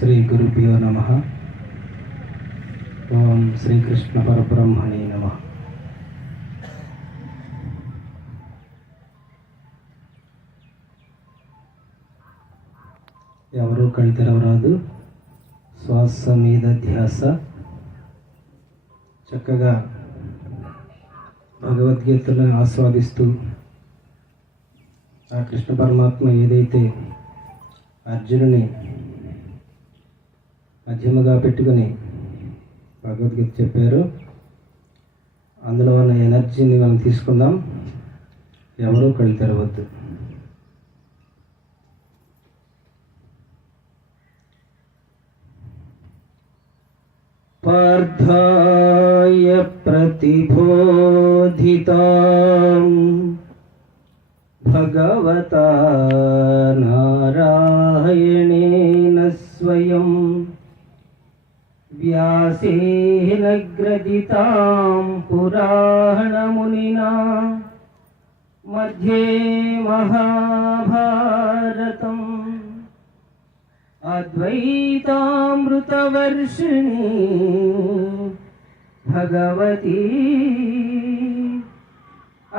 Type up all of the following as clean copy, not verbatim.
శ్రీ గురుభ్యో నమః. ఓం శ్రీకృష్ణ పరబ్రహ్మణే నమః. ఎవరూ కళ్ళు తెరవరాదు. శ్వాస మీద ధ్యాస. చక్కగా భగవద్గీతలను ఆస్వాదిస్తూ ఆ కృష్ణ పరమాత్మ ఏదైతే అర్జునుని మధ్యముగా పెట్టుకుని భగవద్గీత చెప్పారో అందులో ఉన్న ఎనర్జీని మనం తీసుకుందాం. ఎవరూ కళ్ళు తెరవద్దు. పార్థాయ ప్రతిబోధితాం భగవతా నారాయణేన స్వయం వ్యాసేన గ్రథితాం పురాణమునినా మధ్యే మహాభారతం అద్వైతామృతవర్షిణీ భగవతి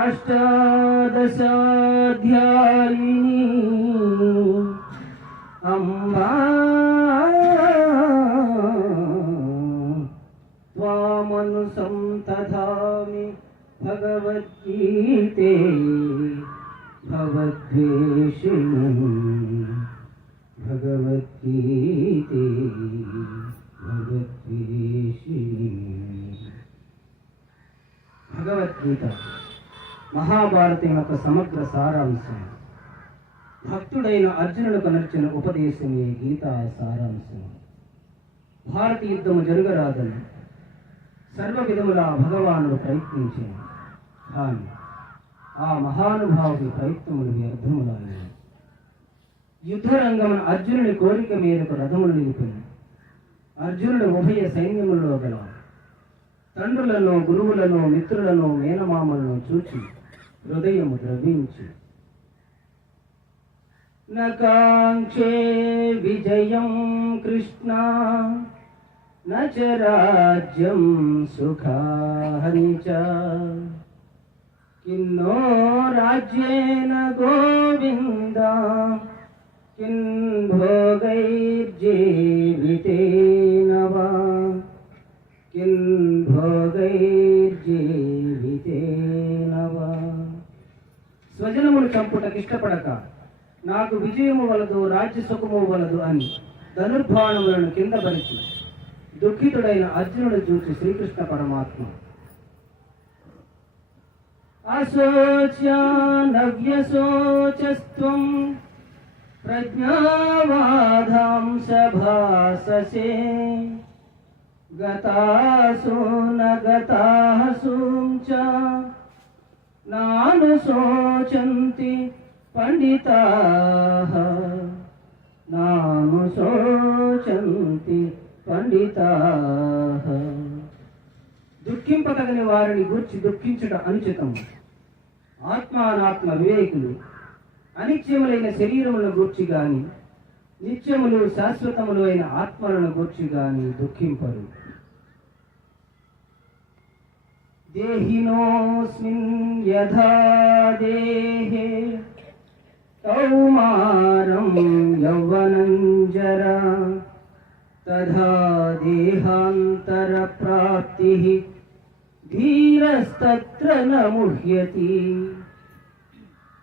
అష్టాదశాధ్యాయిని అంబా త్వామనుసంతధామి భగవద్గీతే భవద్వేషిణి భగవద్గీతే భగవద్వేషిణి. భగవద్గీత మహాభారతం యొక్క సమగ్ర సారాంశం. భక్తుడైన అర్జునులకు నచ్చిన ఉపదేశమే గీతా సారాంశం. భారత యుద్ధము జరగరాదని సర్వ విధములా భగవానుడు ప్రయత్నించాను. కానీ ఆ మహానుభావుడి ప్రయత్నములు వ్యర్థములాయి. యుద్ధరంగమున అర్జునుని కోరిక మేరకు రథములు నిలిపింది. అర్జునుడు ఉభయ సైన్యములలో గల తండ్రులను, గురువులను, మిత్రులను, మేనమామలను చూచి హృదయము ద్రవించి నకాంక్షే విజయం కృష్ణ నచ రాజ్యం సుఖాని చ కిన్నో రాజ్యేన గోవింద కిన్ భోగైర్జీవితేన వా కిన్ భోగైర్జీవితేన వా. స్వజనమును చంపుటకు ఇష్టపడక నాకు విజయము వలదు, రాజ్య సుఖము వలదు అని ధనుర్బాణములను కింద పరిచి దుఃఖితుడైన అర్జునుడు చూసి శ్రీకృష్ణ పరమాత్మ అశోచ్యానవ్యశోచస్త్వం ప్రజ్ఞావాదాంశ భాససే గతాసు నగతాసు చ నానుశోచంతి పండితాః నానుశోచంతి పండితాః. దుఃఖింపతగని వారిని గూర్చి దుఃఖించుట అనుచితం. ఆత్మానాత్మ వివేకులు అనిత్యములైన శరీరములను గూర్చి గాని నిత్యములు శాశ్వతములు అయిన ఆత్మలను గూర్చి గాని దుఃఖింపరు. దేహినోస్మిన్ యథా దేహే కౌమారం యౌవనం జరా తథా దేహాంతర ప్రాప్తి ధీరస్తత్ర న ముహ్యతి.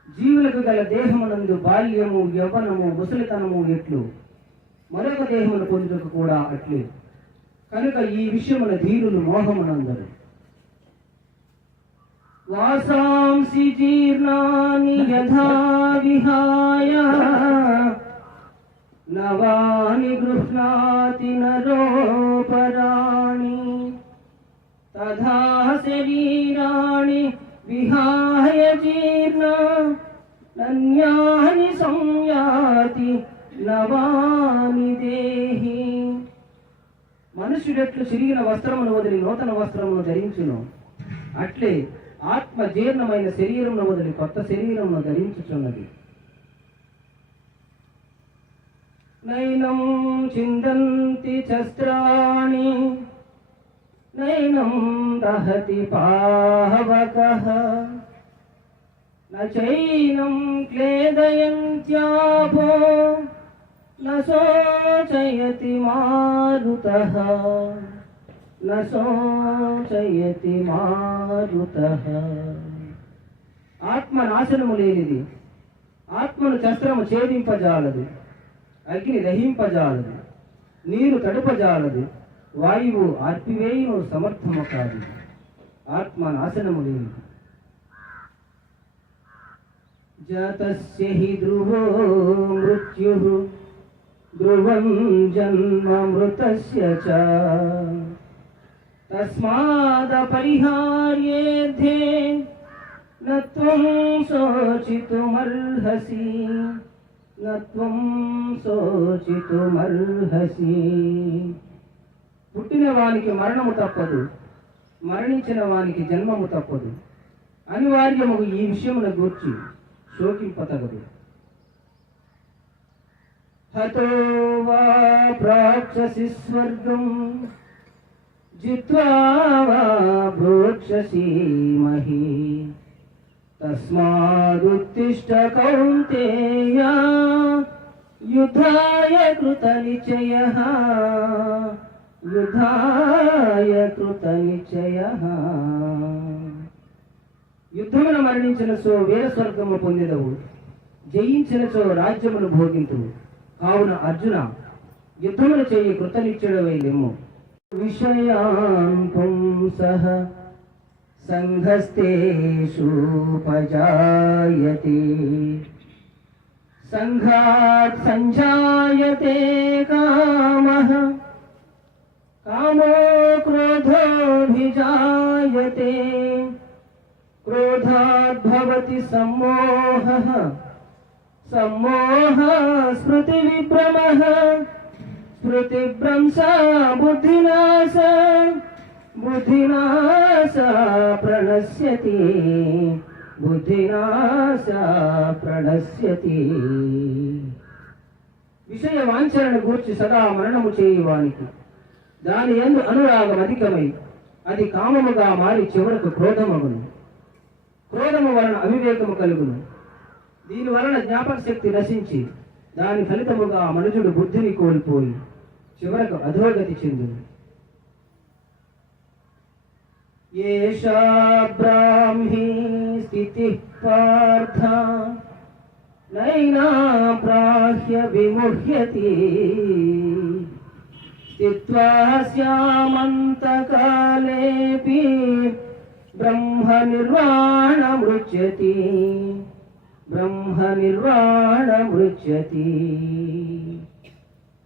జీవులకు గల దేహమునందు బాల్యము, యవ్వనము, ముసలితనము ఎట్లు మరొక దేహమును పొందుటకు కూడా అట్లే. కనుక ఈ విషయమున ధీరులు మోహమునందరు. వాసాంసి జీర్ణాని యథా విహాయ నవాని గృహ్ణాతి నరోపరాణి తథా శరీరాణి విహాయ జీర్ణ నన్యాని సంయాతి నవాని దేహి. మనుష్యుడెట్లు చిరిగిన వస్త్రమును వదిలి నూతన వస్త్రమును ధరించును అట్లే ఆత్మ జీర్ణమైన శరీరమును వదిలి కొత్త శరీరమును ధరించుచున్నది. నైనం చిందంతి శస్త్రాణి నైనం దహతి పావకః నైనం క్లేదయంత్యాపో నశోచయతి మారుతః నశోచయతి మారుతః. ఆత్మ నాశనము లేనిది, ఆత్మను శస్త్రము ఛేదింపజాలదు, అగ్ని దహింపజాలదు, నీరు తడుపజాలదు, వాయువు ఆర్పివేయును సమర్థము కాదు. ఆత్మ నాశనము లేనిది. జాతస్య హి ధ్రువో మృత్యుః ధ్రువం జన్మ మృతస్య చ తస్మాదపరిహార్యేద్ధే న త్వం శోచితుమర్హసి న త్వం శోచితుమర్హసి. పుట్టిన వానికి మరణము తప్పదు, మరణించిన వానికి జన్మము తప్పదు. అనివార్యము ఈ విషయమును గూర్చి శోకింపతగదు. హతో వా ప్రాక్షసి స్వర్గం జిత్వా వా భోక్షసి మహీ తస్మాదుత్తిష్ట కౌంతేయ యుద్ధాయ కృతనిశ్చయః యుద్ధాయ కృతనిశ్చయః. యుద్ధమున మరణించినచో వీర స్వర్గము పొందెదవు, జయించినచో రాజ్యమును భోగింతువు. కావున అర్జున, యుద్ధమును చేయి కృతనిశ్చయుడవై లెమ్ము. విషయాన్ పుంసః సంఘస్తేషూపజాయతే సంఘాత్ సంజాయతే కామః కామో క్రోధోభిజాయతే క్రోధాద్ భవతి సమ్మోహః సమ్మోహ స్మృతివిభ్రమః స్మృతిభ్రంశా బుద్ధినాశ బుద్ధినాశ ప్రణశ్యతి బుద్ధినాశ ప్రణశ్యతి. విషయ వాంఛలను గూర్చి సదా మరణము చేయువానికి దాని యందు అనురాగం అధికమై అది కామముగా మారి చివరకు క్రోధమగును. క్రోధము వలన అవివేకము కలుగును. దీని వలన జ్ఞాపక శక్తి నశించి దాని ఫలితముగా మనుజుడు బుద్ధిని కోల్పోయి చివరకు అధోగతి చెందును. ఏషా బ్రాహ్మీ స్థితిః పార్థ నైనా ప్రాహ్య విముహ్యతి స్థిత్వా స్యామంతకాలేపి బ్రహ్మ నిర్వాణమృచ్యతి బ్రహ్మ నిర్వాణమృచ్యతి.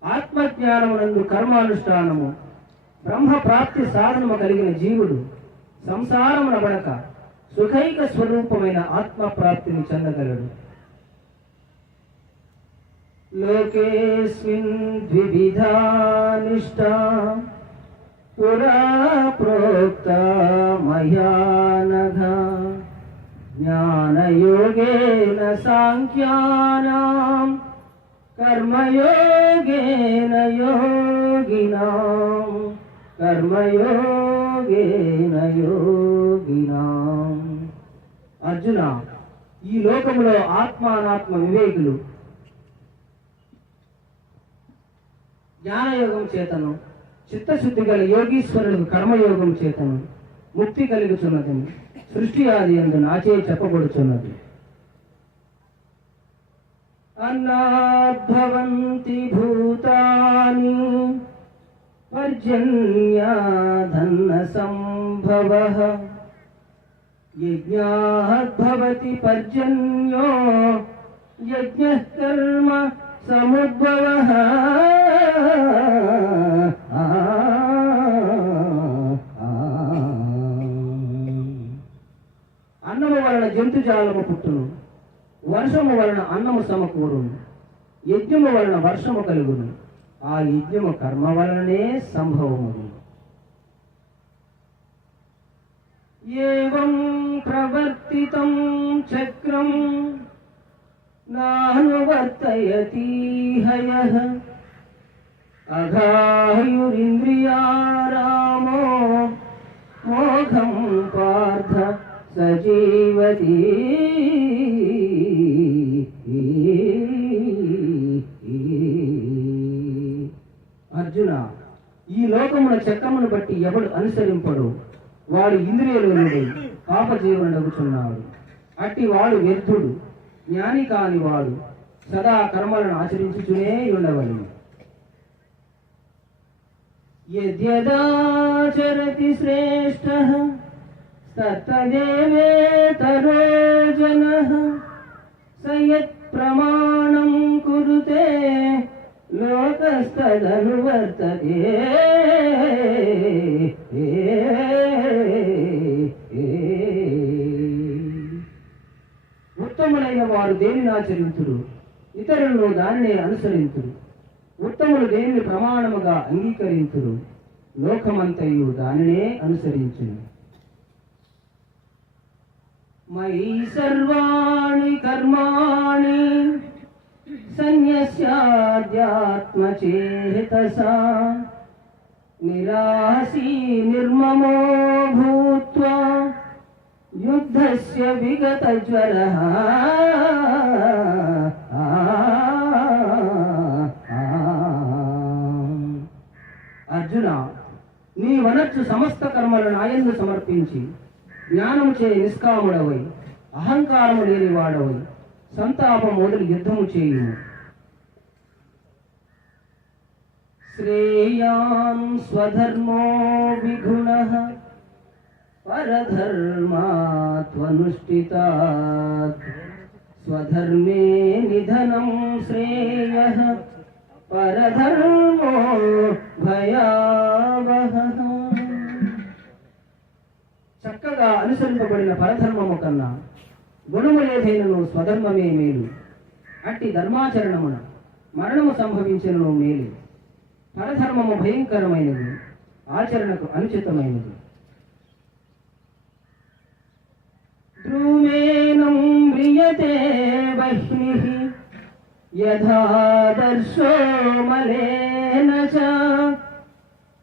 ఆత్మజ్ఞానమునందు కర్మానుష్ఠానము బ్రహ్మ ప్రాప్తి సాధనము కలిగిన జీవుడు సంసారమున పడక సుఖైక స్వరూపమైన ఆత్మ ప్రాప్తిని చెందగలడు. లోకేస్మిన్ ద్వివిధా నిష్టా పురా ప్రోక్త మయా నఘ జ్ఞానయోగేన సాంఖ్యానాం కర్మయోగేన యోగినాం కర్మయోగేన యోగినాం. అర్జున, ఈ లోకములో ఆత్మానాత్మ వివేకులు జ్ఞానయోగం చేతను, చిత్తశుద్ధి గల యోగీశ్వరులకు కర్మయోగం చేతను ముక్తి కలుగుచున్నదని సృష్టి ఆది యందు నాచే చెప్పబడుచున్నది. అన్నాద్భవంతి భూతాని పర్జన్యాధన్న సంభవః యజ్ఞాద్భవతి పర్జన్యో యజ్ఞః కర్మ సముద్భవః. అన్నము వలన జంతుజాలము పుట్టును, వర్షము వలన అన్నము సమకూరును, యజ్ఞము వలన వర్షము కలుగును, ఆ యజ్ఞము కర్మ వలననే సంభవమును. ఏవం ప్రవర్తితం చక్రం నానువర్తయతి హయః అఘాయురింద్రియారామో మోఘం పార్థ సజీవతి. అర్జున, ఈ లోకమున చక్రమును బట్టి ఎవడు అనుసరింపడు వాడు ఇంద్రియలుడై పాపజీవనుడగుచున్నాడు. అట్టి వాడు వ్యర్థుడు, జ్ఞాని కాని వాడు సదా కర్మలను ఆచరించుచునే ఉండవలెను. యద్యదాచరతి శ్రేష్ఠః తత్తదేవేతరో జనః స యత్ ప్రమాణం కురుతే లోకస్తదనువర్తతే. ఉత్తములైన వారు దేనిని ఆచరించుడు, ఇతరులను దానినే అనుసరించుడు. ఉత్తములు దేనిని ప్రమాణముగా అంగీకరించుడు, లోకమంతయు దానినే అనుసరించును. మయి సర్వాణి కర్మాణి సన్యస్యాధ్యాత్మచేతసా నిరాసీ నిర్మమో భూత్వా యుద్ధస్య విగతజ్వరః. అర్జున, నీ వనర్చు సమస్త కర్మలను నాయందు సమర్పించి జ్ఞానము చే నిష్కాముడవై అహంకారము లేని వాడవై సంతాపం మొదలు యుద్ధము చేయుము. శ్రేయాన్ స్వధర్మో విగుణః పరధర్మాత్వనుష్ఠితాత్ స్వధర్మే నిధనం శ్రేయః పరధర్మో భయావహః. చక్కగా అనుసరింపబడిన పరధర్మము కన్నా గుణము లేదైనను స్వధర్మమే మేలు. అట్టి ధర్మాచరణమున మరణము సంభవించినను మేలు. పరధర్మము భయంకరమైనది, ఆచరణకు అనుచితమైనది. ధ్రువేణం మ్రియతే వహ్నిః యథాదర్శో మలేన చ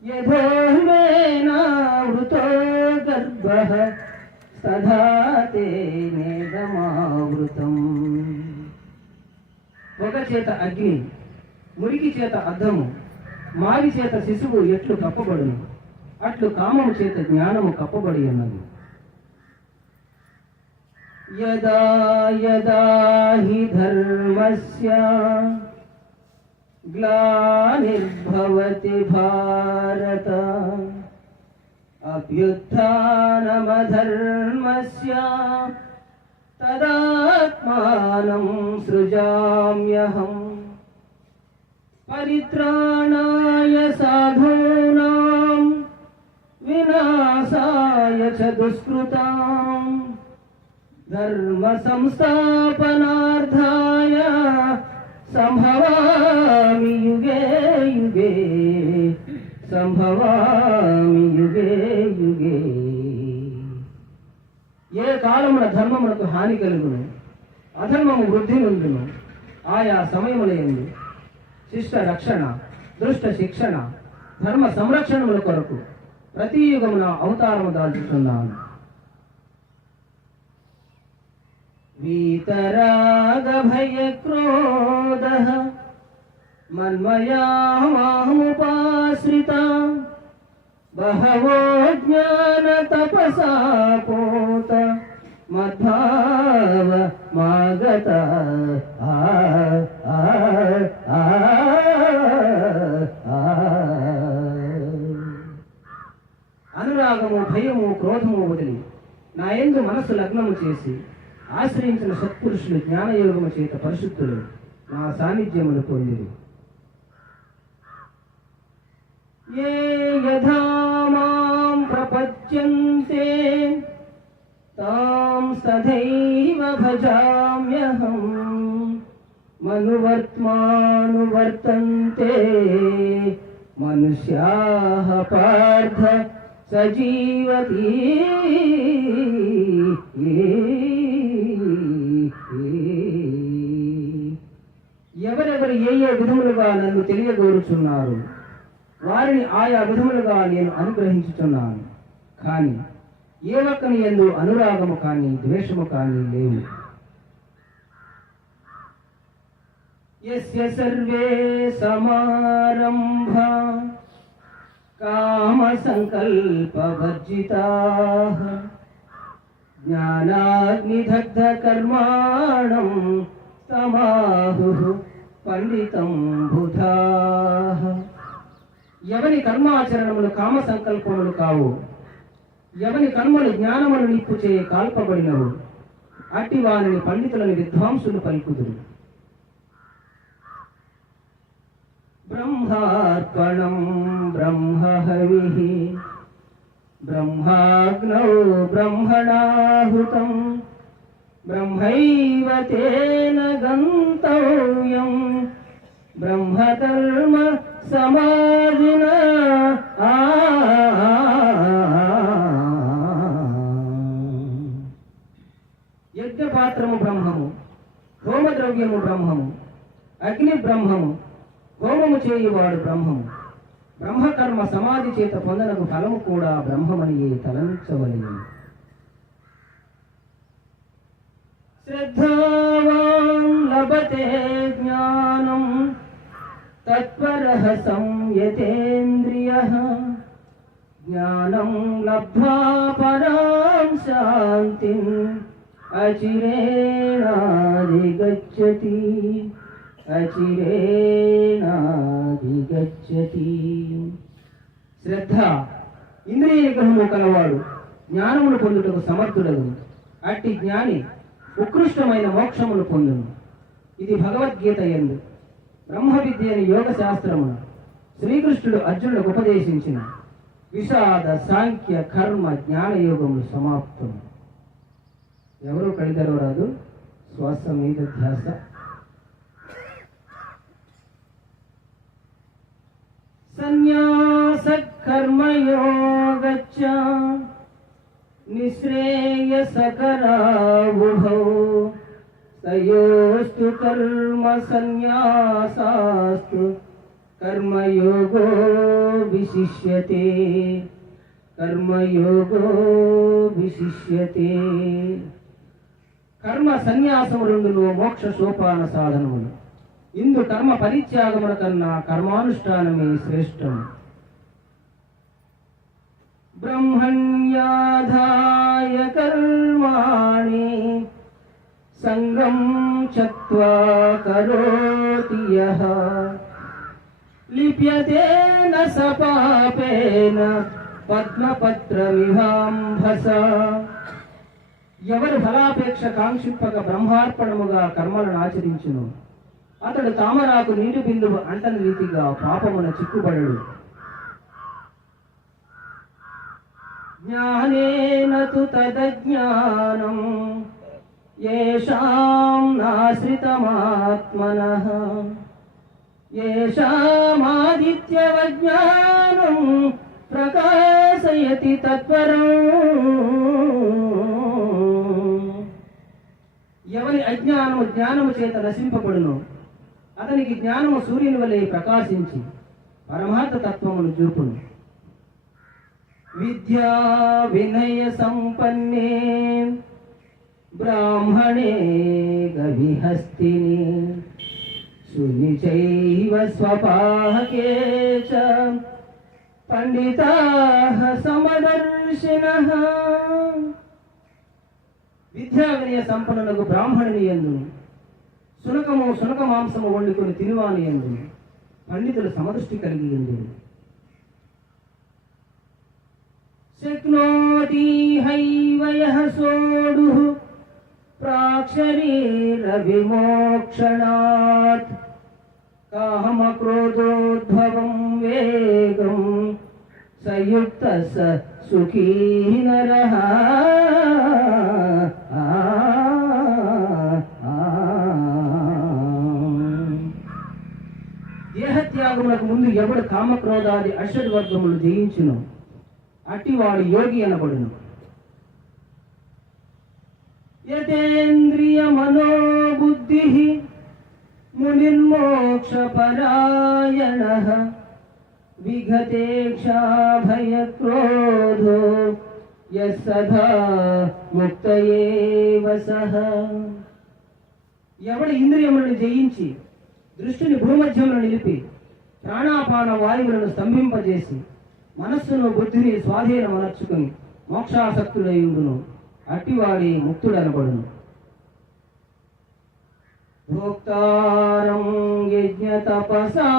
యథోర్వేణావృతో గర్భః తథా తేనేదమావృతం. పొగ చేత అగ్ని, మురికి చేత అద్దము, మారి చేత శిశువు ఎట్లు కప్పబడును అట్లు కామము చేత జ్ఞానము కప్పబడి ఉన్నది. యదా యదా హి ధర్మస్య గ్లానిర్భవతి భారత అభ్యుత్థానమధర్మస్య తదాత్మానం సృజామ్యహం. పరిత్రాణాయ సాధూనాం వినాశాయ చ దుష్కృతాం ధర్మ సంస్థాపనార్థాయ సంభవామి యుగే యుగే సంభవామి యుగే యుగే. ఏ కాలమున ధర్మమునకు హాని కలుగును, అధర్మము వృద్ధి నుండును, ఆయా సమయములందు శిష్ట రక్షణ, దృష్ట శిక్షణ, ధర్మ సంరక్షణముల కొరకు ప్రతి యుగమున అవతారము దాల్చుతున్నాను. వీతరాగ భయ క్రోధః మన్మయా మాముపాశ్రితా బహవో జ్ఞాన తపసా పోత మద్భావ మాగత. అనురాగము, భయము, క్రోధము వదిలి నా యందు మనసు లగ్నము చేసి ఆశ్రయించిన సత్పురుషులు జ్ఞానయోగము చేత పరిశుద్ధులు నా సాన్నిధ్యమును పొందిరు. ఏ యథా మాం ప్రపద్యంతే తాం తథైవ భజామ్యహం మనువర్త్మానువర్తంతే మనుష్యాః పార్థ సజీవతి. ఎవరెవరు ఏ ఏ విధములుగా నన్ను తెలియగోరుచున్నారు వారిని ఆయా విధములుగా నేను అనుగ్రహించుచున్నాను. కానీ ఏ ఒక్కని యందు అనురాగము కానీ ద్వేషము కానీ లేవు. యస్య సర్వే సమారంభా కామ సంకల్పవర్జితాః జ్ఞానాగ్నిదగ్ధ కర్మాణం తమాహుః పండితం బుధాః. ఎవని కర్మాచరణములు కామ సంకల్పములు కావు, ఎవని కర్మలు జ్ఞానములు నిప్పు చే కాల్పబడినవు, అట్టి వారిని పండితులని విద్వాంసులు పలుకుదురు. బ్రహ్మార్పణం బ్రహ్మహవిః బ్రహ్మాగ్నౌ బ్రహ్మణాహుతం బ్రహ్మైవ తేన గంతవ్యం బ్రహ్మకర్మ సమాధిన. యజ్ఞపాత్రము బ్రహ్మము, హోమద్రవ్యము బ్రహ్మము, అగ్ని బ్రహ్మము, హోమము చేయువాడు బ్రహ్మము. బ్రహ్మకర్మ సమాధి చేత పొందనకు ఫలము కూడా బ్రహ్మమనియే తలంచవలెను. శ్రద్ధావాన్ లభతే జ్ఞానం తత్పరః సంయతేంద్రియః జ్ఞానం లబ్ధ్వా పరాం శాంతిం అచిరేణాధిగచ్చతి అచిరేణాధిగచ్చతి. శ్రద్ధ ఇంద్రియ నిగ్రహము కలవాడు జ్ఞానమును పొందుటకు సమర్థుడగు. అట్టి జ్ఞాని ఉత్కృష్టమైన మోక్షమును పొందును. ఇది భగవద్గీత యందు బ్రహ్మ విద్య అని యోగ శాస్త్రమున శ్రీకృష్ణుడు అర్జునులకు ఉపదేశించిన విషాద సాంఖ్య కర్మ జ్ఞానయోగములు సమాప్తం. ఎవరు కడిదరవరాదు, శ్వాస మీద ధ్యాస. సన్యాస కర్మయోగచ్చ నిశ్రేయసకరావుభౌ తయోస్తు కర్మ సన్యాసాస్తు కర్మయోగో విశిష్యతే కర్మయోగో విశిష్యతే. కర్మ సన్యాసము రెండును మోక్ష సోపాన సాధనములు. ఇందు కర్మ పరిత్యాగముల కన్నా కర్మానుష్ఠానమే శ్రేష్టం. బ్రహ్మణ్యాధాయ కర్మాణి సంగం త్యక్త్వా కరోతి యః లిప్యతే న స పాపేన పద్మపత్రమివాంభస. ఎవరు ఫలాపేక్ష కాంక్షింపక బ్రహ్మార్పణముగా కర్మలను ఆచరించును అతడు తామరాకు నీటి బిందువు అంటని రీతిగా పాపమున చిక్కుబడడు. జ్ఞానేన తు తదజ్ఞానం యేషాం నాశ్రితమాత్మనః యేషామాదిత్యవజ్ఞానం ప్రకాశయతి తత్పరం. ఎవరి అజ్ఞానము జ్ఞానము చేత నశింపబడును అతనికి జ్ఞానము సూర్యుని వలె ప్రకాశించి పరమార్థ తత్వమును చూపును. విద్యా వినయ సంపన్నే బ్రాహ్మణే గవిహస్తిని సునిచైవ స్వపాహకే చ పండితాః సమదర్శినః. విద్యా వినయ సంపన్నులకు బ్రాహ్మణుని యందును సునక మాంసము వండుకొని తినువాని యందును పండితులు సమదృష్టి కలిగి యందును. శక్నోతి హైవ యః సోఢుః ప్రాక్శరీర విమోక్షణాత్ కామక్రోధోద్భవం వేగం సయుక్త స సుఖీ నరః. దేహత్యాగములకు ముందు ఎవడు కామక్రోధాది అషడ్వర్గములు జయించును అట్టివాడు యోగి అనబడును. యతేంద్రియ మనోబుద్ధి మునిర్మోక్ష పరాయణః విగతేక్షా భయక్రోధో యస్సదా ముక్తయేవ సహ. ఎవడి ఇంద్రియములను జయించి దృష్టిని భూమధ్యంలో నిలిపి ప్రాణాపాన వాయువులను స్తంభింపజేసి మనస్సును బుద్ధిని స్వాధీనమనర్చుకుని మోక్షాసక్తుడయుండును అట్టివాడి ముక్తుడనబడును. భోక్తారం యజ్ఞ తపసా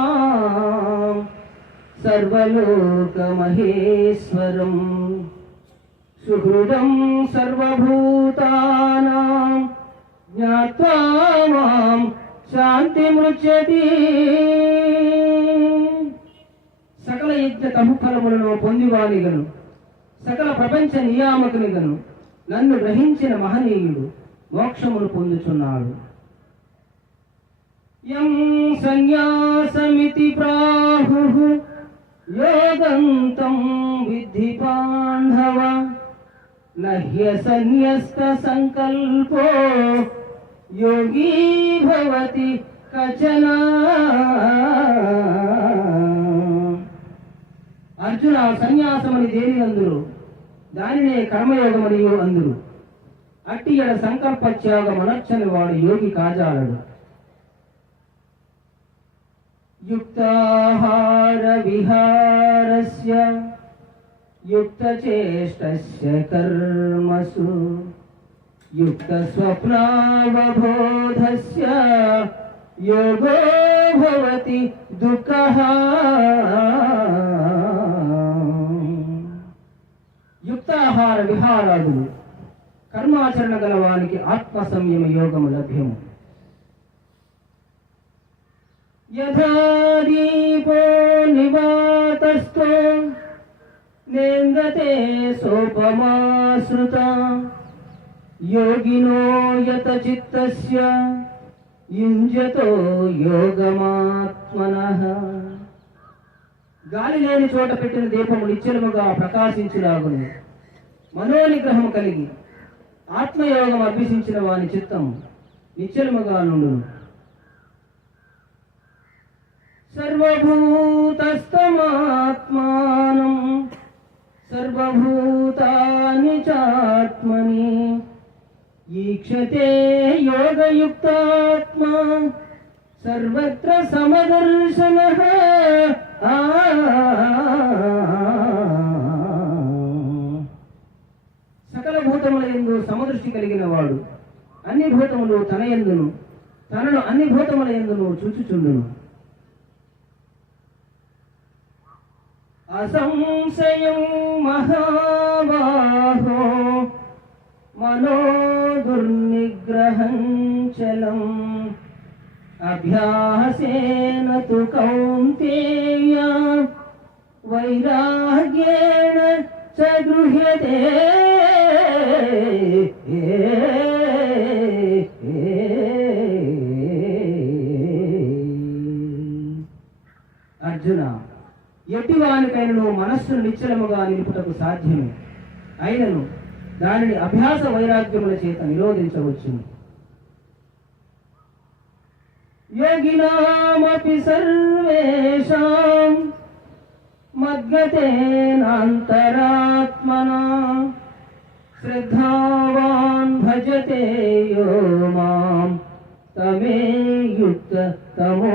సర్వలోకమహేశ్వరం సుహృదం సర్వభూతానాం జ్ఞాత్వా మాం శాంతిమృచ్యతి. సకల యజ్ఞ తముఫలములను పొందివానిగను సకల ప్రపంచ నియామకునిగను నన్ను గ్రహించిన మహనీయుడు మోక్షమును పొందుచున్నాడు. యం సన్యాసమితి ప్రాహుః యోగంతం విద్ధి పాండవ నహ్య సన్యస్త సంకల్పో యోగీ భవతి కచన. అర్జున, సన్యాసమని దేని అందురు, దానినే కర్మయోగమని అందురు. అట్టి ఎడ సంకల్పత్యాగమనర్చని వాడు యోగి కాజాలడు. యుక్తాహార విహారస్య యుక్తచేష్టస్య కర్మసు యుక్త స్వప్నావబోధస్య యోగో భవతి దుఃఖః. యుక్తాహార విహారాదులు కర్మాచరణ గలవానికి ఆత్మ సంయమ యోగము లభ్యము. యథా దీపో నివాతస్థో నేంగతే సోపమాశ్రుత యోగినో యత చిత్తస్య యుంజతో యోగమాత్మనః. గాలి లేని చోట పెట్టిన దీపము నిశ్చలముగా ప్రకాశించులాగును. మనోనిగ్రహము కలిగి ఆత్మయోగం అభ్యసించిన వాని చిత్తము నిశ్చలముగా నుండును. సర్వభూతస్థమాత్మానం సర్వభూతాని చాత్మని ఈక్షతే యోగయుక్తాత్మా సర్వత్ర సమదర్శనః. సకల భూతముల యందు సమదృష్టి కలిగిన వాడు అన్ని భూతములు తన యందును తనను అన్ని భూతముల యందును చూచుచుండును. అసంశయం మహాబాహో మనో దుర్నిగ్రహం చలం అభ్యాసేన తు కౌంతేయ వైరాగ్యేణ చ గృహ్యతే. అర్జున, ఎట్టివానికైనను మనస్సును నిశ్చలముగా నిలుపుటకు సాధ్యమే. అయినను దానిని అభ్యాస వైరాగ్యముల చేత నిరోధించవచ్చును. యోగినామపి సర్వేషాం మద్గతేనాంతరాత్మనా శ్రద్ధావాన్ భజతే యో మాం తమే యుక్త తమో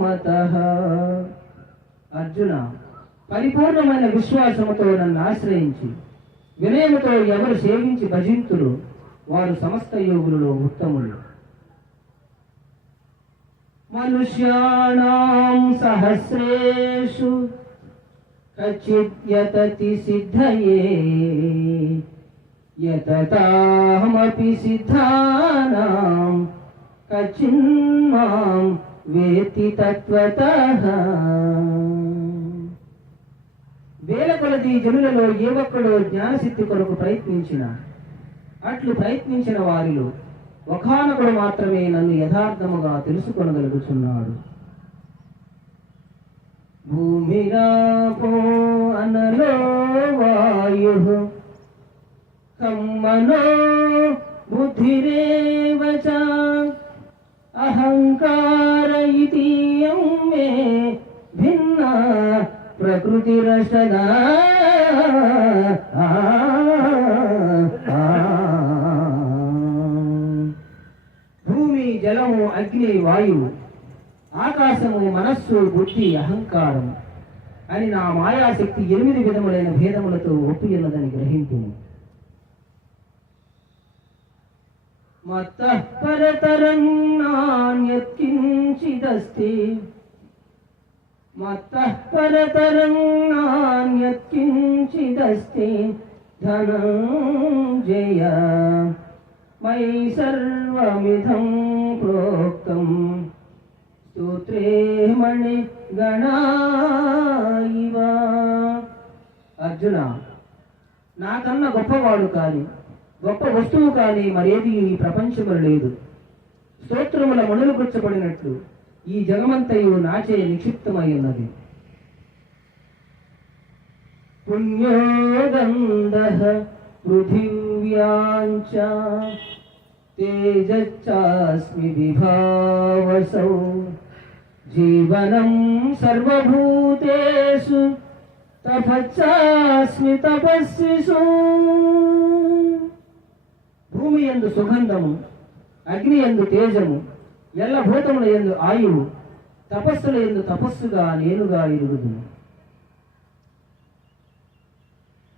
మతః. అర్జున, పరిపూర్ణమైన విశ్వాసముతో నన్ను ఆశ్రయించి వినయముతో ఎవరు సేవించి భజింతురు వారు సమస్త యోగులలో ఉత్తములు. మనుష్యాణాం సహస్రేషు కచిత్ యతతి సిద్ధయే యతతాహమపి సిద్ధానాం కచిన్మాం వేతి తత్వతః. వేల కొలది జనులలో ఏ ఒక్కడో జ్ఞానసిద్ధి కొరకు ప్రయత్నించిన అట్లు ప్రయత్నించిన వారిలో ఒకానొకడు మాత్రమే నన్ను యథార్థముగా తెలుసుకొనగలుగుతున్నాడు. భూమిరాపో అనలో వాయుః కమ్మనో బుద్ధిరేవ చ అహంకార ఇతీయం మే భిన్నా ప్రకృతిరసనా భూమి, జలము, అగ్ని, వాయువు, ఆకాశము, మనస్సు, బుద్ధి, అహంకారం అని నా మాయాశక్తి 8 విధములైన భేదములతో ఒప్పియున్నదని గ్రహింపుము. మత్తః పరతరం నాన్యత్కించిదస్తి, మత్తః పరతరం నాన్యత్కించిదస్తి ధనంజయ మయి సర్వమిదం ప్రోక్తం స్తోత్రే మణిగణాయివ. అర్జున, నాకన్నా గొప్పవాడు కాని, గొప్ప వస్తువు కానీ మరేది ఈ ప్రపంచములు లేదు. స్తోత్రముల మణులు గుచ్చబడినట్లు ఈ జగమంతయు నాచే నిక్షిప్తమై ఉన్నది. పుణ్యోగంధః పృథివ్యాంచ తేజశ్చాస్మి విభావసౌ జీవనం సర్వభూతేషు తపశ్చాస్మి తపస్విషు. భూమి యందు సుగంధము, అగ్ని యందు తేజము, ఎల్ల భూతముల యందు ఆయువు, తపస్సుల యందు తపస్సుగా నేనుగా ఎరుగుదును.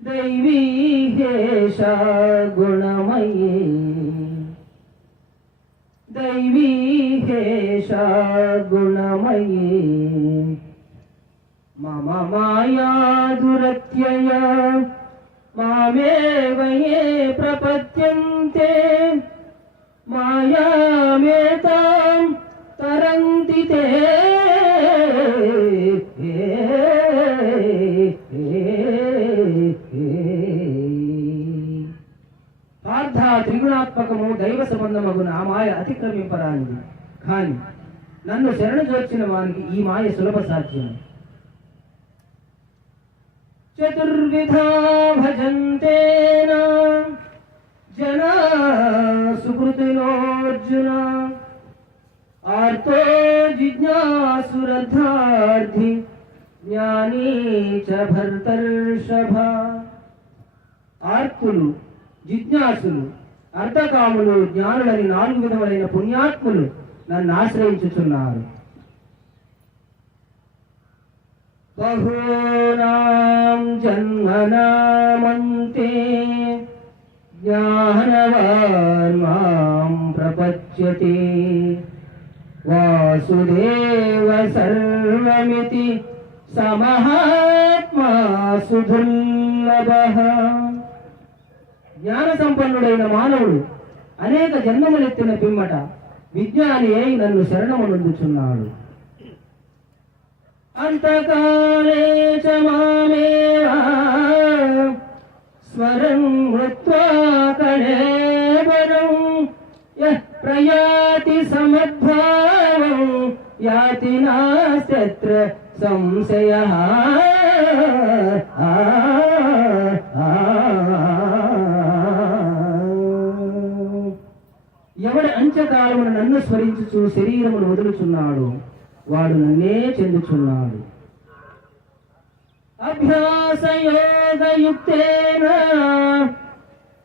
దైవీ హేషా గుణమయీ, దైవీ హేషా గుణమయీ మమ మాయా దురత్యయ మామేవ యే ప్రపద్యంతే మాయామేతాం తరంతి తే. పార్థ, త్రిగుణాత్మకము దైవ సంబంధమగున ఆ మాయ అతిక్రమింపరానిది. కాని నన్ను శరణు జోర్చిన వానికి ఈ మాయ సులభ సాధ్యం. చతుర్విధా భజంతే జనా సుకృతినోర్జున ఆర్తో జిజ్ఞాసురర్థార్థి జ్ఞానీ చ భర్తర్షభ. ఆర్తులు, జిజ్ఞాసులు, అర్థకాములు, జ్ఞానులని 4 విధములైన పుణ్యాత్ములు నన్ను ఆశ్రయించుచున్నారు. బహూనాం జన్మనామంతే జ్ఞానవాన్ మాం ప్రపద్యతే వాసుదేవ సర్వమితి సమహాత్మా సుదుర్లభః. జ్ఞాన సంపన్నుడైన మానవుడు అనేక జన్మములెత్తిన పిమ్మట విజ్ఞాని అయి నన్ను శరణమునందుచున్నాడు. అంతకాలే చ మామేవ స్మరన్ మృత్వా కళేబరం యః ప్రయాతి సమద్భావం యాతి నాస్త్యత్ర సంశయః. ఎవడి అంత్యకాలమున నన్ను స్మరించుచు శరీరమును వదులుచున్నాడు వాడు నన్నే చెందుచున్నాడు. అభ్యాసయోగయుక్తేన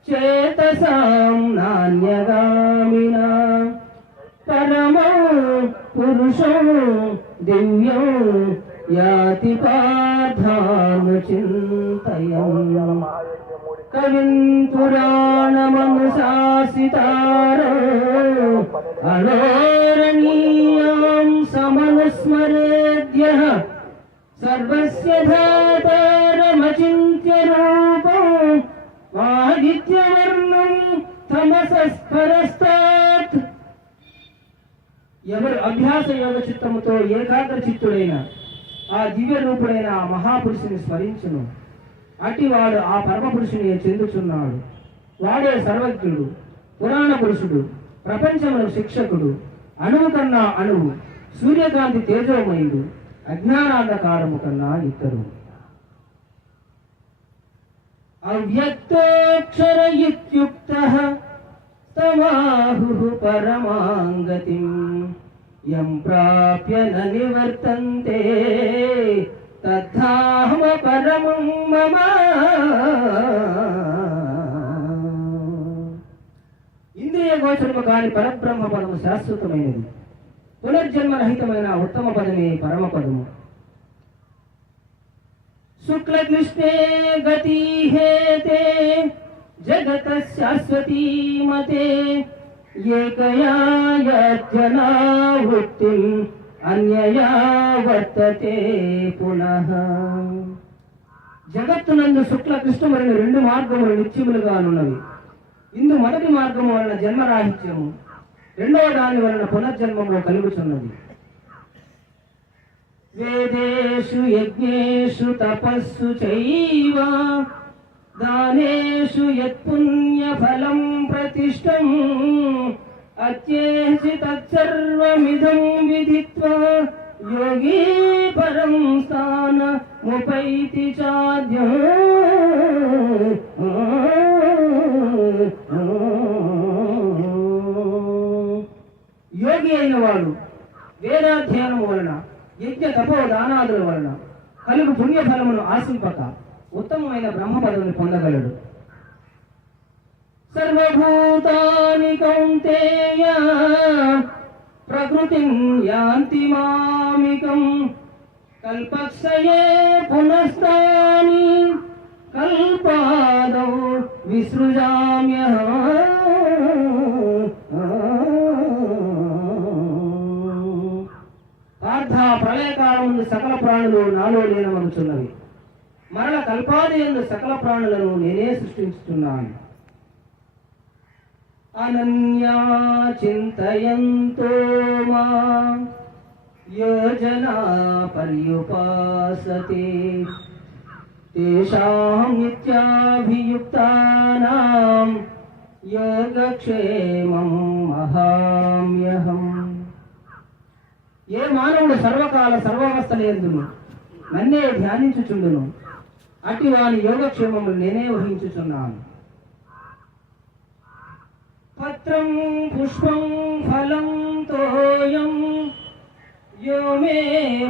చేతసాం నాన్యగామినా పరమం పురుషం దివ్యం యాతి పార్థానుచింతయం. కవిం పురాణమనుశాసితారో అణోరణీయాం సమనుస్మరేద్యః సర్వస్య ధాతారమచింత్య రూపం ఆదిత్యవర్ణం తమసస్పరస్తాత్. ఎవరు అభ్యాస యోగ చిత్తముతో ఏకాగ్ర చిత్తుడైన ఆ దివ్య రూపుడైన ఆ మహాపురుషుని స్మరించును అటివాడు ఆ పరమపురుషుని చెందుచున్నాడు. వాడే సర్వజ్ఞుడు, పురాణ పురుషుడు, ప్రపంచముల శిక్షకుడు, అణువు కన్నా అణువు, సూర్యకాంతి తేజోమయుడు, అజ్ఞానాంధకారము కన్నా ఇతరు. అవ్యక్తోక్షర ఇత్యుక్తః తమాహుః పరమాంగతిం యం ప్రాప్య న నివర్తంతే తద్ధామ పరమం మమ. ఇంద్రియ గోచరము కాని పరబ్రహ్మ పదము శాశ్వతమైనది. పునర్జన్మరహితమైన ఉత్తమ పదమే పరమ పదము. శుక్లకృష్ణే గతి హేతే జగత శాశ్వతీ మతే ఏకయా యజ్జనా వృత్తిం అన్యయా వర్తతే పునః. జగత్తునందు శుక్ల కృష్ణములైన రెండు మార్గములు నిత్యములుగానున్నవి. ఇందు మొదటి మార్గము వలన జన్మరాహిత్యము, రెండవ దాని వలన పునర్జన్మంలో కలుగుతున్నది. వేదేషు యజ్ఞేషు తపస్సు చైవ దానేషు యత్పుణ్యఫలం ప్రతిష్టం అత్యేసి తత్సర్వమిదం విదిత్వా యోగీ పరం స్థానముపైతి చాద్యం. యోగి అయిన వాడు వేదాధ్యయనము వలన యజ్ఞ తపో దానాదుల వలన కలుగు పుణ్యఫలమును ఆశింపక ఉత్తమమైన బ్రహ్మ పదవిని పొందగలడు. సర్వభూతాని కౌంతేయ ప్రకృతిం యాంతి మామికం కల్పక్షయే పునస్తాని కల్పాదౌ విసృజామ్యహం. పార్థ ప్రళయకాలముందు సకల ప్రాణులు నాలో లీనమగుచున్నవి. మరల కల్పాది యందు సకల ప్రాణులను నేనే సృష్టించుతున్నాను. అనన్యా చింతయంతో మాం యోజనా పర్యుపాసతే తేషాం నిత్యాభియుక్తానాం యోగక్షేమం మహామ్యహం. ఏ మానవుడు సర్వకాల సర్వావస్థలందును నన్నే ధ్యానించుచుండును అట్టి వాని యోగక్షేమములు నేనే వహించుచున్నాను. పత్రం పుష్పం ఫలం తోయం యో మే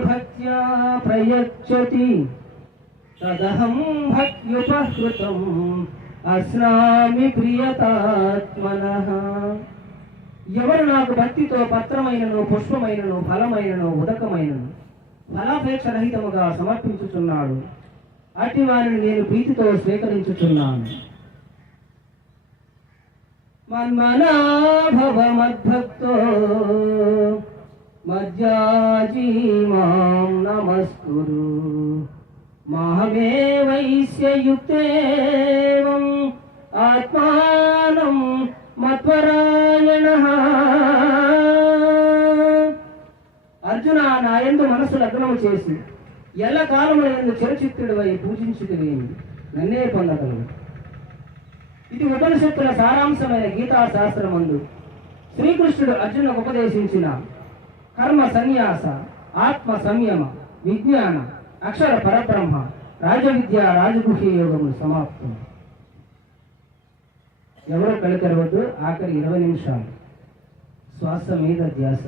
భక్త్యా ప్రయచ్చతి తదహం భక్త్యుపహృతం అస్నామి ప్రియతాత్మనః. ఎవరు నాకు భక్తితో పత్రమైనను పుష్పమైనను ఫలమైనను ఉదకమైనను ఫలాపేక్ష రహితముగా సమర్పించుచున్నాడు అట్టి వారిని నేను ప్రీతితో స్వీకరించుచున్నాను. మన్మనా భవ మద్భక్తో మజ్జాజీ మాం నమస్కురు మామే వైశ్యయుక్తేవం ఆత్మానం మత్పరాయణః. అర్జున, నా యందు మనస్సు లగ్నము చేసి ఎల్ల కాలముల యందు చిరచిత్తుడివై పూజించుకునేమి నన్నే పొందగలవు. ఇది ఉపనిషత్తుల సారాంశమైన గీతా శాస్త్రమందు శ్రీకృష్ణుడు అర్జునుకు ఉపదేశించిన కర్మ సన్యాస, ఆత్మ సంయమ, విజ్ఞాన, అక్షర పరబ్రహ్మ, రాజవిద్య, రాజగుహ్య యోగములు సమాప్తం. ఎవరో కళ్ళు తెరవద్దు. ఆఖరి 20 నిమిషాలు శ్వాస మీద ధ్యాస.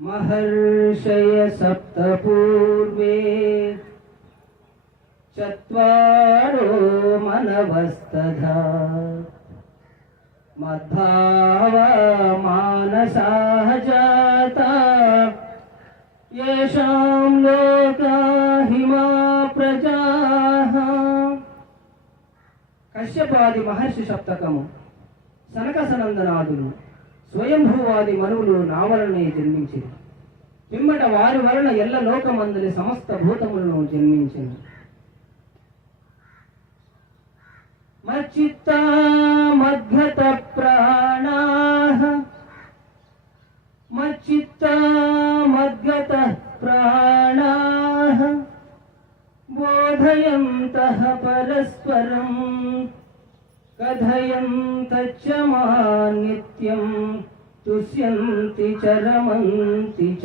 మహర్షయ సప్త పూర్వే చత్వారో మనవస్తథా మద్భావ మానసాః జాతా యేషాం లోకాహిమా ప్రజాః. కశ్యపాది మహర్షి సప్తకము సనక సనందనాదులు స్వయంభూవాది మనువులు నా వలనే జన్మించింది. పిమ్మట వారి వలన ఎల్ల లోకమందుని సమస్త భూతములను జన్మించింది. మచ్చిత్తా మద్గత ప్రాణాః మచ్చిత్తా మద్గత ప్రాణాః బోధయంతః పరస్పరం కథయంతచ్చ మాం నిత్యం తుష్యంతి చ రమంతి చ.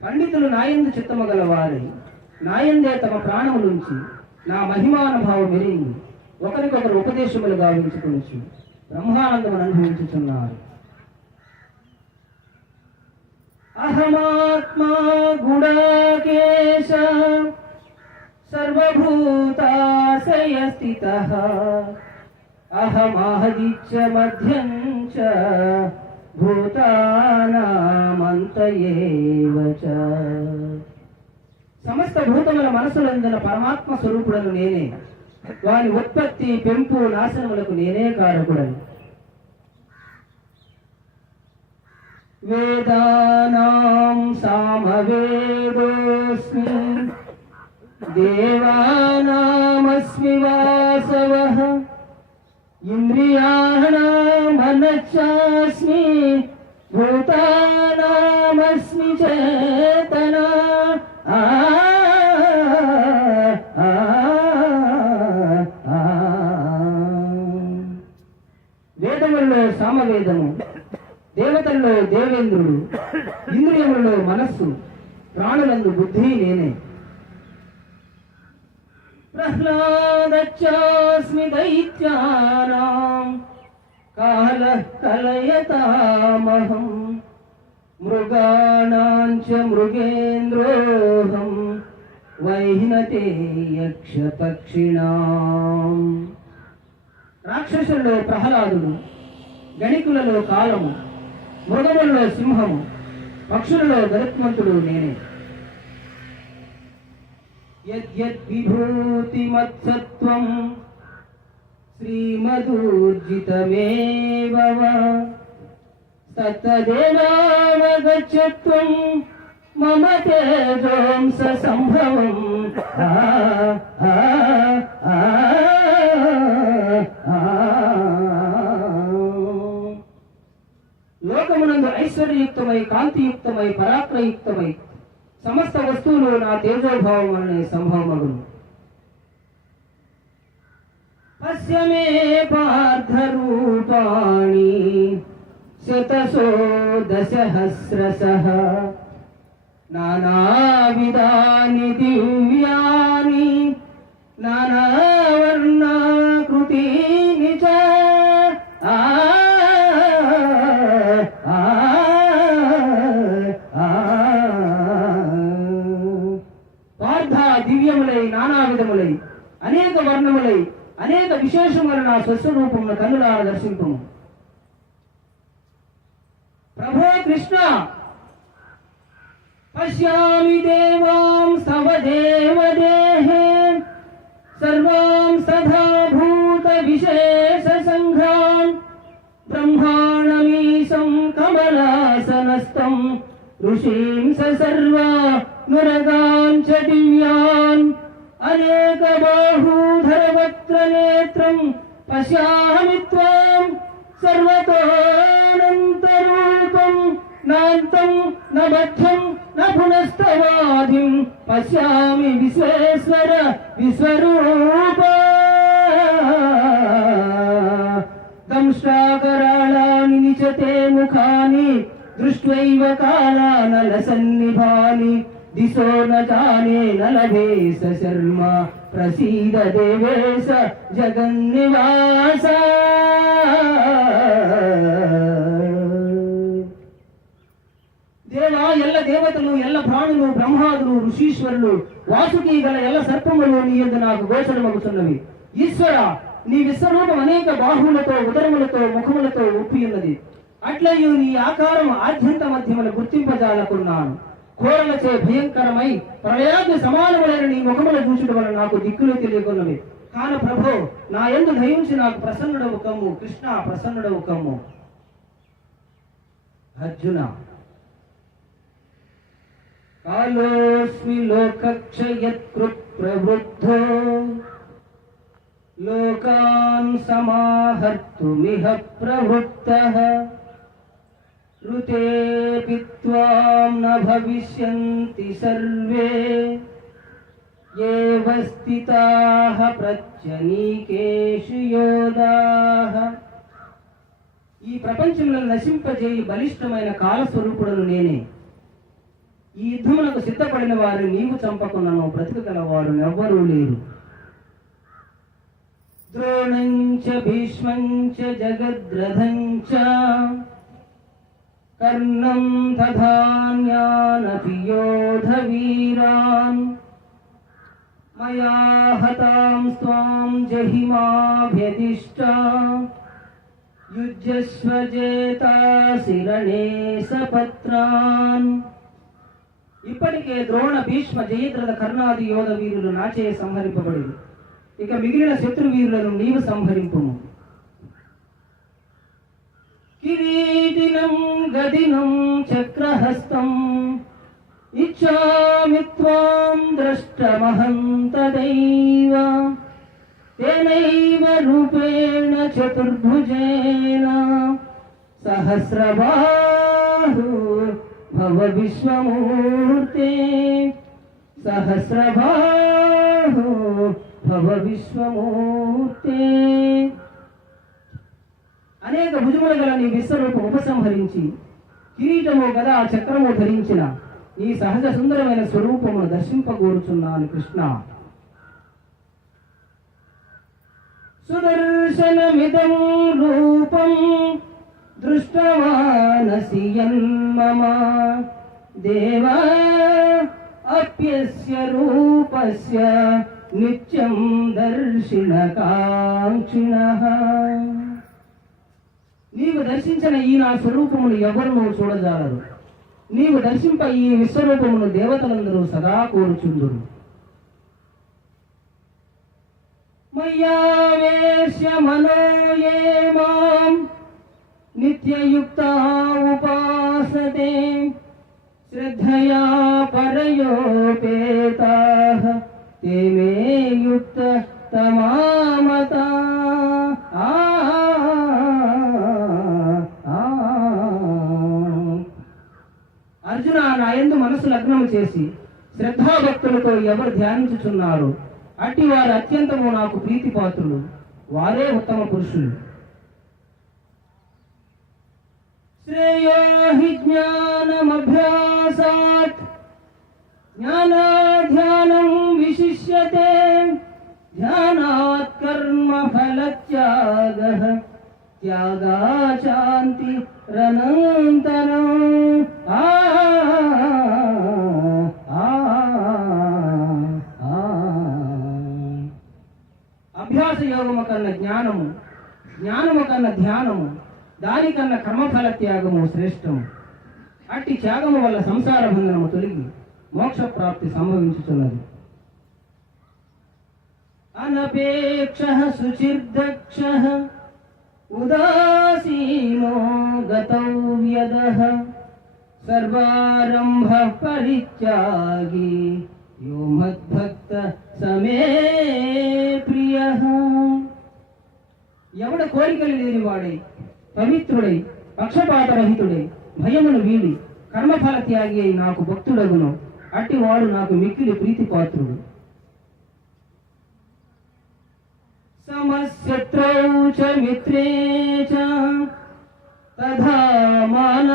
పండితులు నాయందు చిత్తము గలవారై నాయందే తమ ప్రాణములుంచి నా మహిమానుభావం మెరిగి ఒకరికొకరు ఉపదేశములు గావించుకుని బ్రహ్మానందమును అనుభవించుచున్నారు. అహమాత్మా గుడాకేశ సర్వభూతాశయ స్థితః అహమహదిచ్చ మధ్యం చ భూతానామంత ఏవ చ. సమస్త భూతముల మనసులందున పరమాత్మ స్వరూపుడను నేనే. వాని ఉత్పత్తి, పెంపు, నాశనములకు నేనే కారకుడను. వేదానాం సామవేదోస్మి దేవానామస్మి వాసవః ఇంద్రియాణాం మనశ్చాస్మి భూతానామస్మి చేతనా. వేదములలో సామవేదము, దేవతల్లో దేవేంద్రుడు, ఇంద్రియములలో మనస్సు, ప్రాణులందు బుద్ధి నేనే. ప్రహ్లాదచ్చాస్మి దైత్యానాం కాలః కలయతామహం మృగాణాంచ మృగేంద్రోహం వైహ్నతేయక్ష పక్షిణాం. రాక్షసుల్లో ప్రహ్లాదుడు, గణికులలో కాలము, మృగములలో సింహము, పక్షులలో గరుత్మంతుడు నేనే. యద్యద్విభూతిమత్సత్వం శ్రీమదూర్జితమేవ వా తత్తదేవావగచ్చత్వం మమ తేజోంస సంభవం. లోకమునందు ఐశ్వర్యయుక్తమై, కాంతియుక్తమై, పరాక్రయుక్తమై సమస్త వస్తువులు నా తేజోభావం అనే సంభవమగును. పశ్యమే పార్థరూపాణి శతశో దశహస్రశః నానావిధాని దివ్యాని నానావర్ణాకృతీని చ. పార్థ, దివ్యములై, నానా విధములై, అనేక వర్ణములై, అనేక విశేషముల నా స్వస్వరూపమును కన్నులార దర్శింపము. ప్రభో కృష్ణ, పశ్యామి దేవాం స్తవ దేవదేహే సర్వాం సదా భూత విశేష సంఘాన్ బ్రహ్మాణమీశం కమలాసనస్థం ఋషీంస సర్వా నురగాన్ చ దివ్యాన్ అనేక బాహూధర వక్త్ర నేత్రం పశ్యామి త్వాం సర్వతోనంతరూపం నాంతం న బద్ధం న పునస్తవాదిం పశ్యామి విశ్వేశ్వర విశ్వరూప. దంష్ట్రాకరాళాని నిచతే ముఖాని దృష్ట్వైవ కాలానలసన్నిభాని దిశో న జానే న లభే స శర్మ ప్రసీద దేవేశ జగన్నివాస. దేవా, ఎల్ల దేవతలు, ఎల్ల ప్రాణులు, బ్రహ్మాదులు, ఋషీశ్వరులు, వాసుకి గల ఎల్ల సర్పములు నీ యందు నాకు గోచరమగుతున్నవి. ఈశ్వర, నీ విశ్వరూపం అనేక బాహువులతో, ఉదరములతో, ముఖములతో ఒప్పియున్నది. అట్లయు నీ ఆకారం ఆద్యంత మధ్యముల గుర్తింపజాలకున్నాను. కోరలచే భయంకరమై ప్రళయాగ్ని సమానములైన నీ ముఖముల చూచుట వలన నాకు దిక్కులు తెలియకున్నవి. కాన ప్రభో, నా యందు దయించి నాకు ప్రసన్నుడవు కమ్ము. కృష్ణ, ప్రసన్నుడవు కమ్ము. అర్జున, కాలోస్మి లోకక్షయత్కృత్ ప్రవృద్ధో లోకాన్ సమాహర్తుమిహ ప్రవృత్తః ఋతేపి త్వాం న భవిష్యంతి సర్వే ఏవ స్థితాః ప్రత్యనీకేషు యోధాః. ఈ ప్రపంచంలో నశింపజేయి బలిష్టమైన కాలస్వరూపుడను నేనే. ఈ యుద్ధములకు సిద్ధపడిన వారు నీవు చంపకున్నను బ్రతుకగలవారు ఎవ్వరూ లేరు. ద్రోణంచ భీష్మంచ జగద్రథంచ కర్ణం తథాన్యానపి యోధవీరాన్ మయా హతాం స్వాం జహిమాభ్యదిష్ట యుజ్యస్వ జేతాసి రణే సపత్రాన్. ఇప్పటికే ద్రోణ భీష్మ జయద్రథ కర్ణాది యోధ వీరులు నాచే సంహరింపబడి ఇక మిగిలిన శత్రు వీరులను నీవు సంహరింపుము. కిరీటినం గదినం చక్రహస్తం ఇచ్చామి త్వాం ద్రష్టమహం తదైవ తేనైవ రూపేణ చతుర్భుజేన సహస్రబాహు భవ విశ్వమూర్తే సహస్రబాహు భవ విశ్వమూర్తే. అనేక భుజములు గల నీ విశ్వరూపం ఉపసంహరించి కిరీటము గదా చక్రము ధరించిన నీ సహజ సుందరమైన స్వరూపమును దర్శింపగోరుచున్నాను కృష్ణ. సుదర్శనమిదం రూపం దృష్టవానసి యన్మమ దేవా అప్యస్య రూపస్య నిత్యం దర్శనకాంక్షిణః. నీవు దర్శించిన ఈ నా స్వరూపమును ఎవరునూ చూడజాలరు. నీవు దర్శింప ఈ విశ్వరూపమును దేవతలందరూ సదా కోరుచుందురు. మయ్యావేశ్య మనో యే మాం నిత్యయుక్తా ఉపాసతే శ్రద్ధయా పరయోపేతాః తే మే యుక్త తమామతా. అర్జున, నాయందు మనసు లగ్నము చేసి శ్రద్ధాభక్తులతో ఎవరు ధ్యానించుచున్నారు అట్టి వారు అత్యంతము నాకు ప్రీతిపాత్రులు, వారే ఉత్తమ పురుషులు. శ్రేయో హి జ్ఞానమభ్యాసాత్ జ్ఞానాధ్యానం విశిష్యతే ధ్యానాత్ కర్మ ఫలత్యాగః త్యాగా శాంతి రనంతరం. అభ్యాస యోగము కన్నా జ్ఞానము, జ్ఞానము కన్నా ధ్యానము, దానికన్నా కర్మఫల త్యాగము శ్రేష్టము. అట్టి త్యాగము వల్ల సంసార బంధనము తొలగి మోక్ష ప్రాప్తి సంభవించుతున్నది. అనపేక్షః శుచిర్దక్షః ఉదాసీనో గతవ్యదః సర్వారంభ పరిత్యాగి యో మద్భక్త సమే ప్రియః. ఎవడ కోరికలు లేనివాడై పవిత్రుడై పక్షపాతరహితుడై భయమును వీడి కర్మఫల త్యాగి అయి నాకు భక్తుడగును అట్టి వాడు నాకు మిక్కిలి ప్రీతిపాత్రుడు. సమశత్రౌ చ మిత్రే చ తథా మానావమానయోః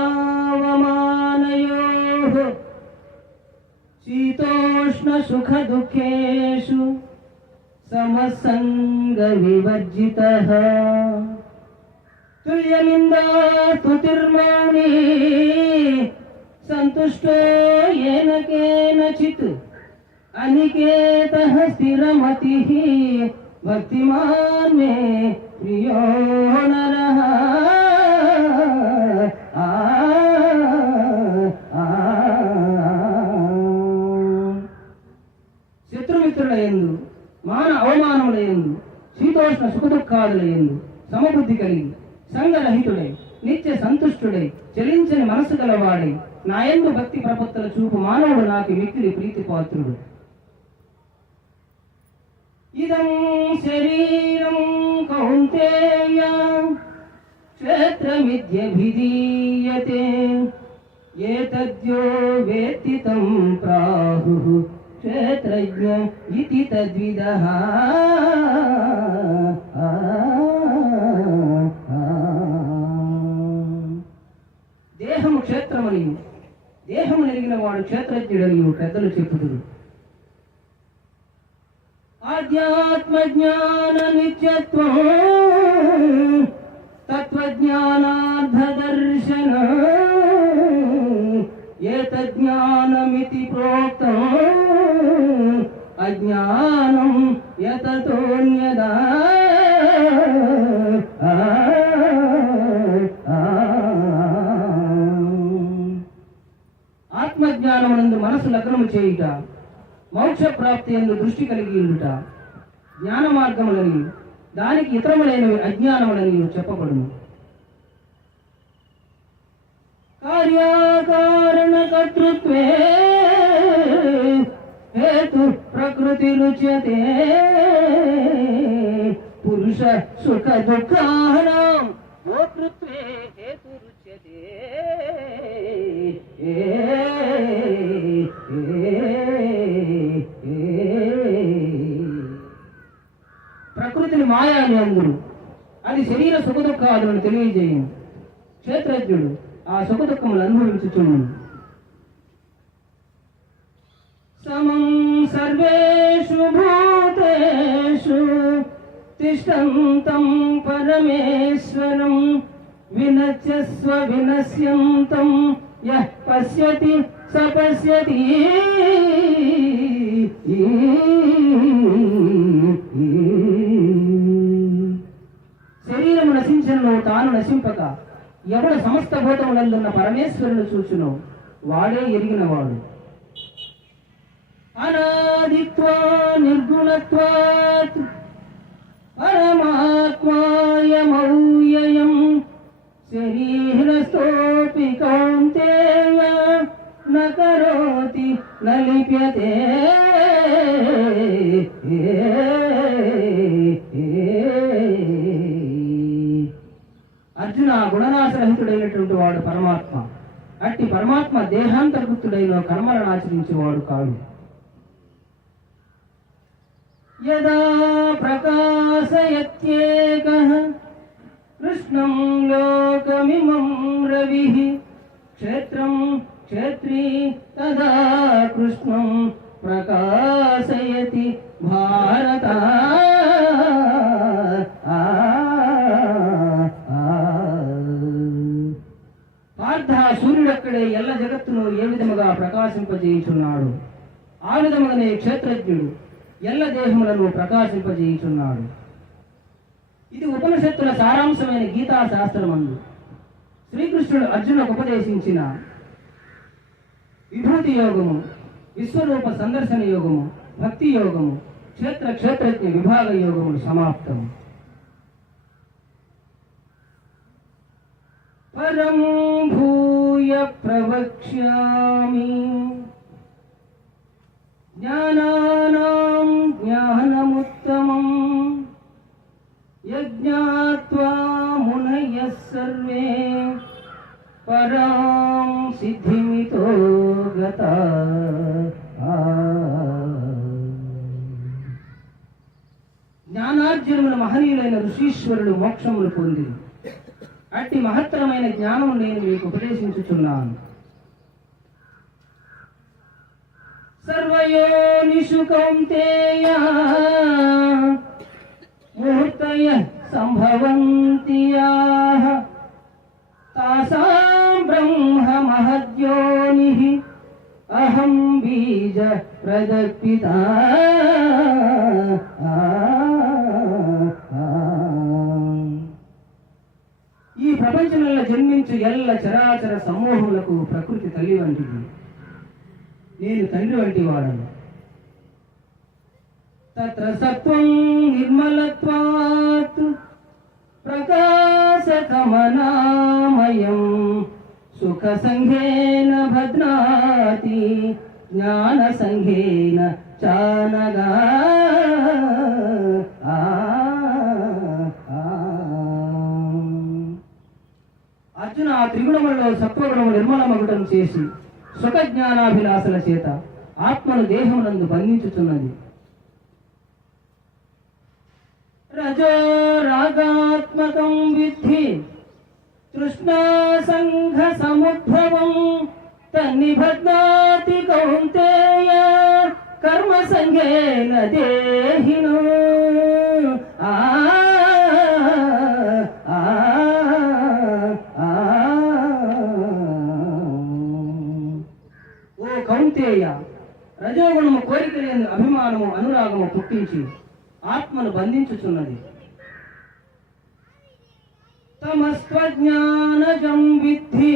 శీతోష్ణ సుఖ దుఃఖేషు సమసంగ వివర్జితః తుల్యనిందా స్తుతిర్మౌని సంతుష్టో येन केनचित् अनिकेतः स्थिरमतिः भक्तिमान् मे प्रियो नरः. శత్రుమిత్రుల యందు మాన అవమానముల యందు శీతోష్ణ సుఖదుఖాదుల యందు సమబుద్ధి కలిగి సంగరహితుడై నిత్య సంతుష్టుడై చలించని మనసు గలవాడై నాయందు భక్తి ప్రపత్తుల చూపు మానవుడు నాకు మిక్కిలి ప్రీతిపాత్రుడు. ఇదం శరీరం కౌంతేయ క్షేత్రమిద్యభిధీయతే ఏతద్యో వేత్తి తం ప్రాహుః క్షేత్రజ్ఞ ఇతి తద్విదః. దేహము క్షేత్రమనియు దేహము నెరిగిన వాడు క్షేత్రజ్ఞుడని పెద్దలు చెప్పుదురు. ఆధ్యాత్మ జ్ఞాన నిత్యత్వం తత్వజ్ఞానార్థ దర్శన ఏతజ్ఞానమితి ప్రోక్తం అజ్ఞానం యతతోన్యదా. ఆత్మజ్ఞానమునందు మనసు లగ్నము చేయుట, మోక్ష ప్రాప్తి యందు దృష్టి కలిగి ఉండుట జ్ఞాన మార్గములని, దానికి ఇతరములైనవి అజ్ఞానములని చెప్పబడును. కార్యకారణ కర్తృత్వే హేతు ప్రకృతి రుచ్యతే పురుష సుఖ దుఃఖానాం భోక్తృత్వే హేతు రుచ్యతే. ప్రకృతిని మాయా అని అందురు, అది శరీర సుఖ దుఃఖాలను తెలియజేయను. క్షేత్రజ్ఞుడు ఆ సుఖ దుఃఖములు అనుభవించుచుండు. సమం సర్వేషు భూతేషు తిష్టంతం పరమేశ్వరం వినశ్యస్వ వినశ్యంతం యః పశ్యతి స పశ్యతి. శరీరము నశించను తాను నశింపక ఎవడు సమస్త భూతములందున్న పరమేశ్వరుని చూచునో వాడే ఎరిగినవాడు. అనాదిత్వా నిర్గుణత్వాత్ పరమాత్మాయమౌయయం శరీరస్థోపి కౌంతేయ న కరోతి న లిప్యతే. అర్జున, గుణనాశరహితుడైనటువంటి వాడు పరమాత్మ. అట్టి పరమాత్మ దేహాంతర్భుక్తుడైన కర్మలను ఆచరించేవాడు కాడు. యదా ప్రకాశయత్యేకః కృష్ణం లోకమిమం రవిః క్షేత్రం క్షేత్రీ తదా కృష్ణం ప్రకాశయతి భారత. పార్థ, సూర్యుడక్కడే ఎల్ల జగత్తును ఏ విధముగా ప్రకాశింపజేయుచున్నాడు, ఆ విధముగానే క్షేత్రజ్ఞుడు ఎల్ల దేహములను ప్రకాశింపజేయుచున్నాడు. ఇది ఉపనిషత్తుల సారాంశమైన గీతా శాస్త్రమందు శ్రీకృష్ణుడు అర్జునుకు ఉపదేశించిన విభూతి యోగము, విశ్వరూప సందర్శన యోగము, భక్తి యోగము, క్షేత్రజ్ఞ విభాగ యోగములు సమాప్తం. పరం భూయ ప్రవక్ష్యామి జ్ఞానానాం జ్ఞానముత్తమం యజ్ఞాత్వా మునయః సర్వే పరాం సిద్ధిమితో గతాః. జ్ఞానార్జునుల మహనీయులైన ఋషీశ్వరుడు మోక్షములు పొంది అట్టి మహత్తరమైన జ్ఞానము నేను మీకు ఉపదేశించుచున్నాను. సర్వయోనిషు కౌంతేయ ముహూర్తయః సంభవంతి యాః తాసాం బ్రహ్మ మహద్యోనిః అహం బీజ ప్రదపితా. ఈ ప్రపంచంలో జన్మించు ఎల్ల చరాచర సమూహములకు ప్రకృతి తల్లి వంటిది, నేను తండ్రి వంటి వాడను. తత్ర సత్వం నిర్మలత్వాత్ ప్రకాశకమనామయం సుఖ సంఘేన భద్నాతి జ్ఞాన సంఘేన చానగా. అర్జున, ఆ త్రిగుణములలో సత్వగుణము నిర్మలమగుటం చేసి సుఖ జ్ఞానాభిలాషల చేత ఆత్మను దేహమునందు బంధించుచున్నది. రజో రాగాత్మకం విద్ధి తృష్ణా సంఘ సముద్భవం తన్నిబధ్నాతి కౌంతేయ కర్మ సంగేన దేహినో. ఆ ఓ కౌంతేయ, రజోగుణము కోరిక లేని అభిమానము అనురాగము పుట్టించి ఆత్మను బంధించుచున్నది. తమస్త్వజ్ఞానజం విద్ధి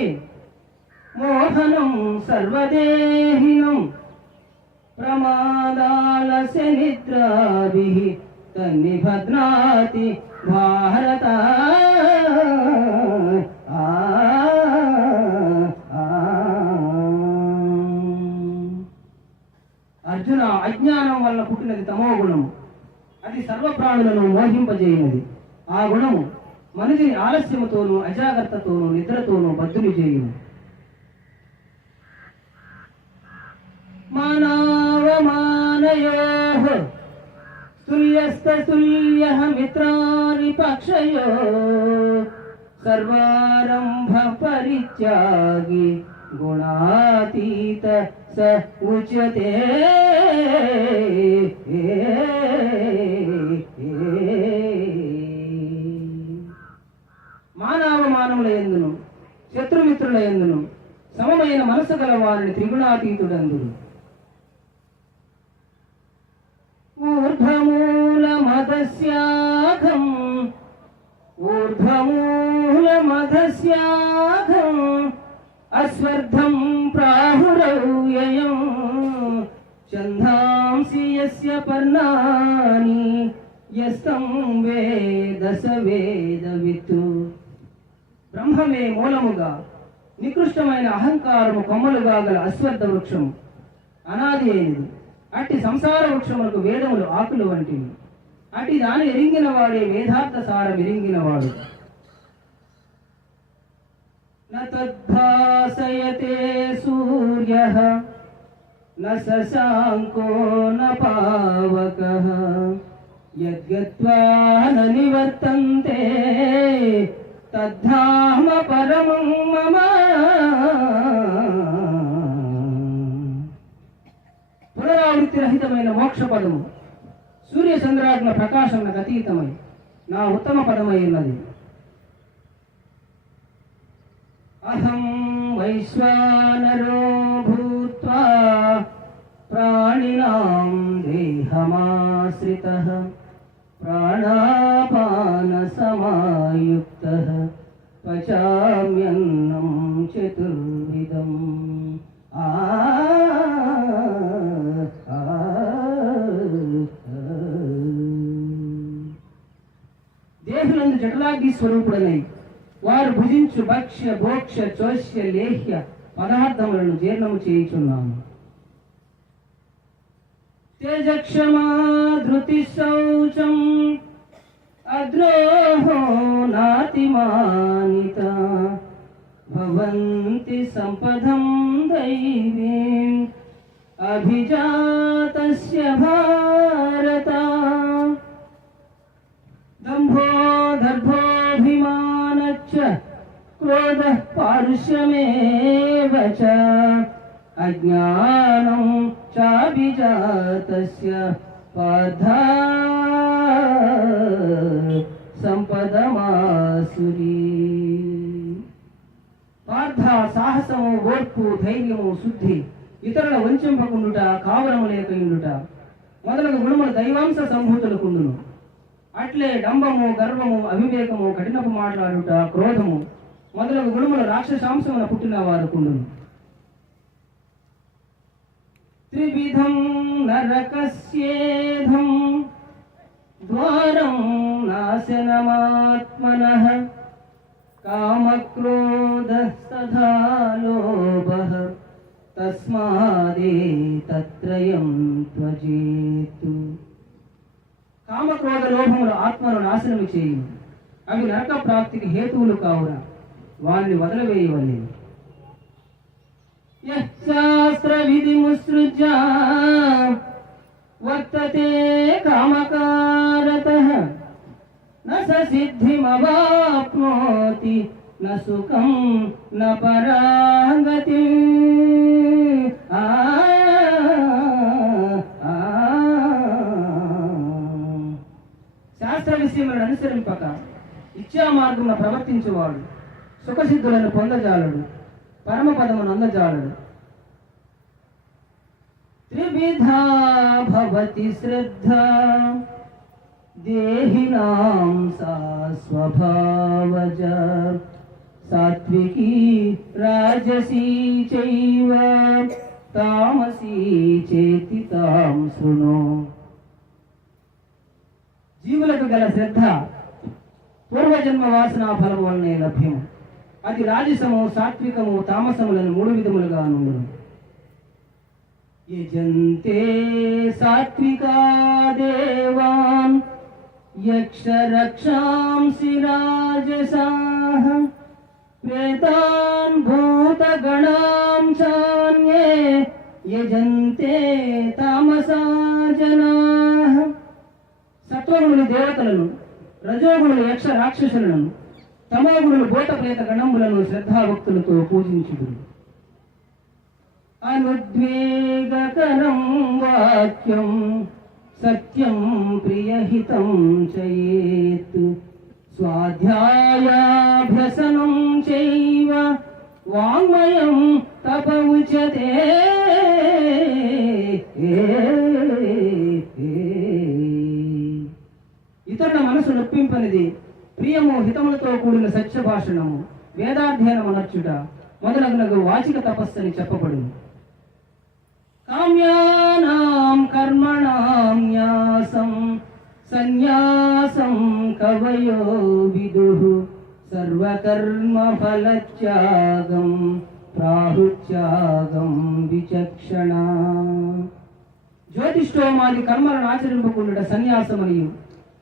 మోహనం సర్వదేహినం ప్రమాదాలస్య నిద్రాభిః తన్నిబధ్నాతి భారత. అర్జున, అజ్ఞానం వల్ల పుట్టినది తమో గుణము. అది సర్వప్రాణులను మోహింపజేయనది. ఆ గుణము మనిషిని ఆలస్యముతోనూ అజాగ్రత్తతోనూ నిద్రతోనూ బద్ధుని చేయును. మానవమానయోః తుల్యస్తతుల్యః మిత్రాని పక్షయోః సర్వారంభ పరిత్యాగి గుణాతీత స ఉచ్యతే. మానవమానముల యందును శత్రుమిత్రుల యందును సమమైన మనసు గల వారిని త్రిగుణాతీతుడందురు. ఊర్ధ్వమూలమదస్యాఘం ఊర్ధ్వమూలమదస్యాఘం అస్వర్ధం ప్రాహురవ్యయం ఛందాంసి యస్య పర్ణాని యస్తం వేద స వేదవిత్. బ్రహ్మమే మూలముగా నికృష్టమైన అహంకారము కొమ్మలుగా గల అశ్వత్థ వృక్షము అనాది అయినది. అట్టి సంసార వృక్షములకు వేదములు ఆకులు వంటివి. అట్టి దాని ఎరింగిన వాడే వేదార్థ సారం ఎరింగినవాడు. న తద్భాసయతే సూర్యః న శశాంకో న పావకః యద్గత్వా న నివర్తంతే తద్ధామ పరమం మమ. పునరావృత్తి రహితమైన మోక్ష పదము సూర్య చంద్రాగ్న ప్రకాశమునకు అతీతమై నా ఉత్తమ పదమై ఉన్నది. అహం వైశ్వానరో భూత్వా ప్రాణినాం దేహమాశ్రితః ప్రాణాపాన సమాయుక్తః పచామ్యన్నం చతుర్విధం. దేహులందు జఠరాగ్ని స్వరూపుడనై వారు భుజించు భక్ష్య భోక్ష చోష్య లేహ్య పదార్థములను జీర్ణము చేయుచున్నాము. తేజక్షమా ధృతి శౌచం అద్రోహో నాతిమానిత భవంతి సంపదం దైవీం అభిజాతస్య భారత. దంభో దర్భోభిమానచ్చ క్రోధః పారుష్యమేవ చ అజ్ఞానం చాభిజాతస్య పార్థ సంపదమాసురీ. పార్థ, సాహసము, ఓర్పు, ధైర్యము, శుద్ధి, ఇతరుల వంచింపకుండుట, కావరము లేకయుండుట మొదలగు గుణములు దైవాంశ సంభూతులకుండును. అట్లే డంబము, గర్వము, అవివేకము, కఠినపు మాట్లాడుట, క్రోధము మొదలగు గుణములు రాక్షసాంశమున పుట్టిన వారుకుండును. త్రివిధం నరకస్యేధం ద్వారం నాశనమాత్మనః కామక్రోధస్తథా లోభః తస్మాదేతత్రయం త్వజేతు. కామక్రోధ లోభములు ఆత్మను నాశనము చేయును. అవి నరక ప్రాప్తికి హేతువులు కావున వారిని వదిలివేయవలెను. యః శాస్త్ర విధిముత్సృజ్య వర్తతే కామకారతః న స సిద్ధిమవాప్నోతి న సుఖం న పరాగతి. శాస్త్ర విషయములను అనుసరింపక ఇచ్చా మార్గమున ప్రవర్తించేవాడు సుఖసిద్ధులను పొందజాలడు, పరమపదమును అందజాలడు. త్రివిధా భవతి శ్రద్ధ దేహినాం సా స్వభావజ, సాత్వికీ రాజసీ చైవ తామసీ చేతి తాం శృణు. జీవులకు గల శ్రద్ధ పూర్వజన్మ వాసనా ఫలము వలనే లభ్యము. అది రాజసము, సాత్వికము, తామసములను 3 విధములుగా నుండును. యజంతే సాత్వికా దేవాన్ యక్ష రక్షాంసి రాజసాః, ప్రేతాన్ భూతగణాం చాన్యే యజంతే తామసా జనాః. సత్వగుణులు దేవతలను, రజోగుణులు యక్ష రాక్షసులను, తమోగుణులు భూత ప్రేత గణములను శ్రద్ధాభక్తులతో పూజించుదురు. అనుద్వేగకరం వాక్యం సత్యం ప్రియహితం చయేత్, స్వాధ్యాయాభ్యసనం చైవ వాంగ్మయం తప ఉచ్యతే. ఇతరుల మనసు నొప్పింపనిది ప్రియము, హితములతో కూడిన సత్య భాషణము, వేదాధ్యయనము నర్చుట మొదలగునగు వాచిక తపస్సని చెప్పబడును. కామ్యానాం కర్మణాం న్యాసం సన్యాసం కవయో విదుః, సర్వకర్మ ఫలత్యాగం ప్రాహుత్యాగం విచక్షణ. జ్యోతిష్ఠోమాది కర్మలను ఆచరింపకుండుట సన్యాసమనియు,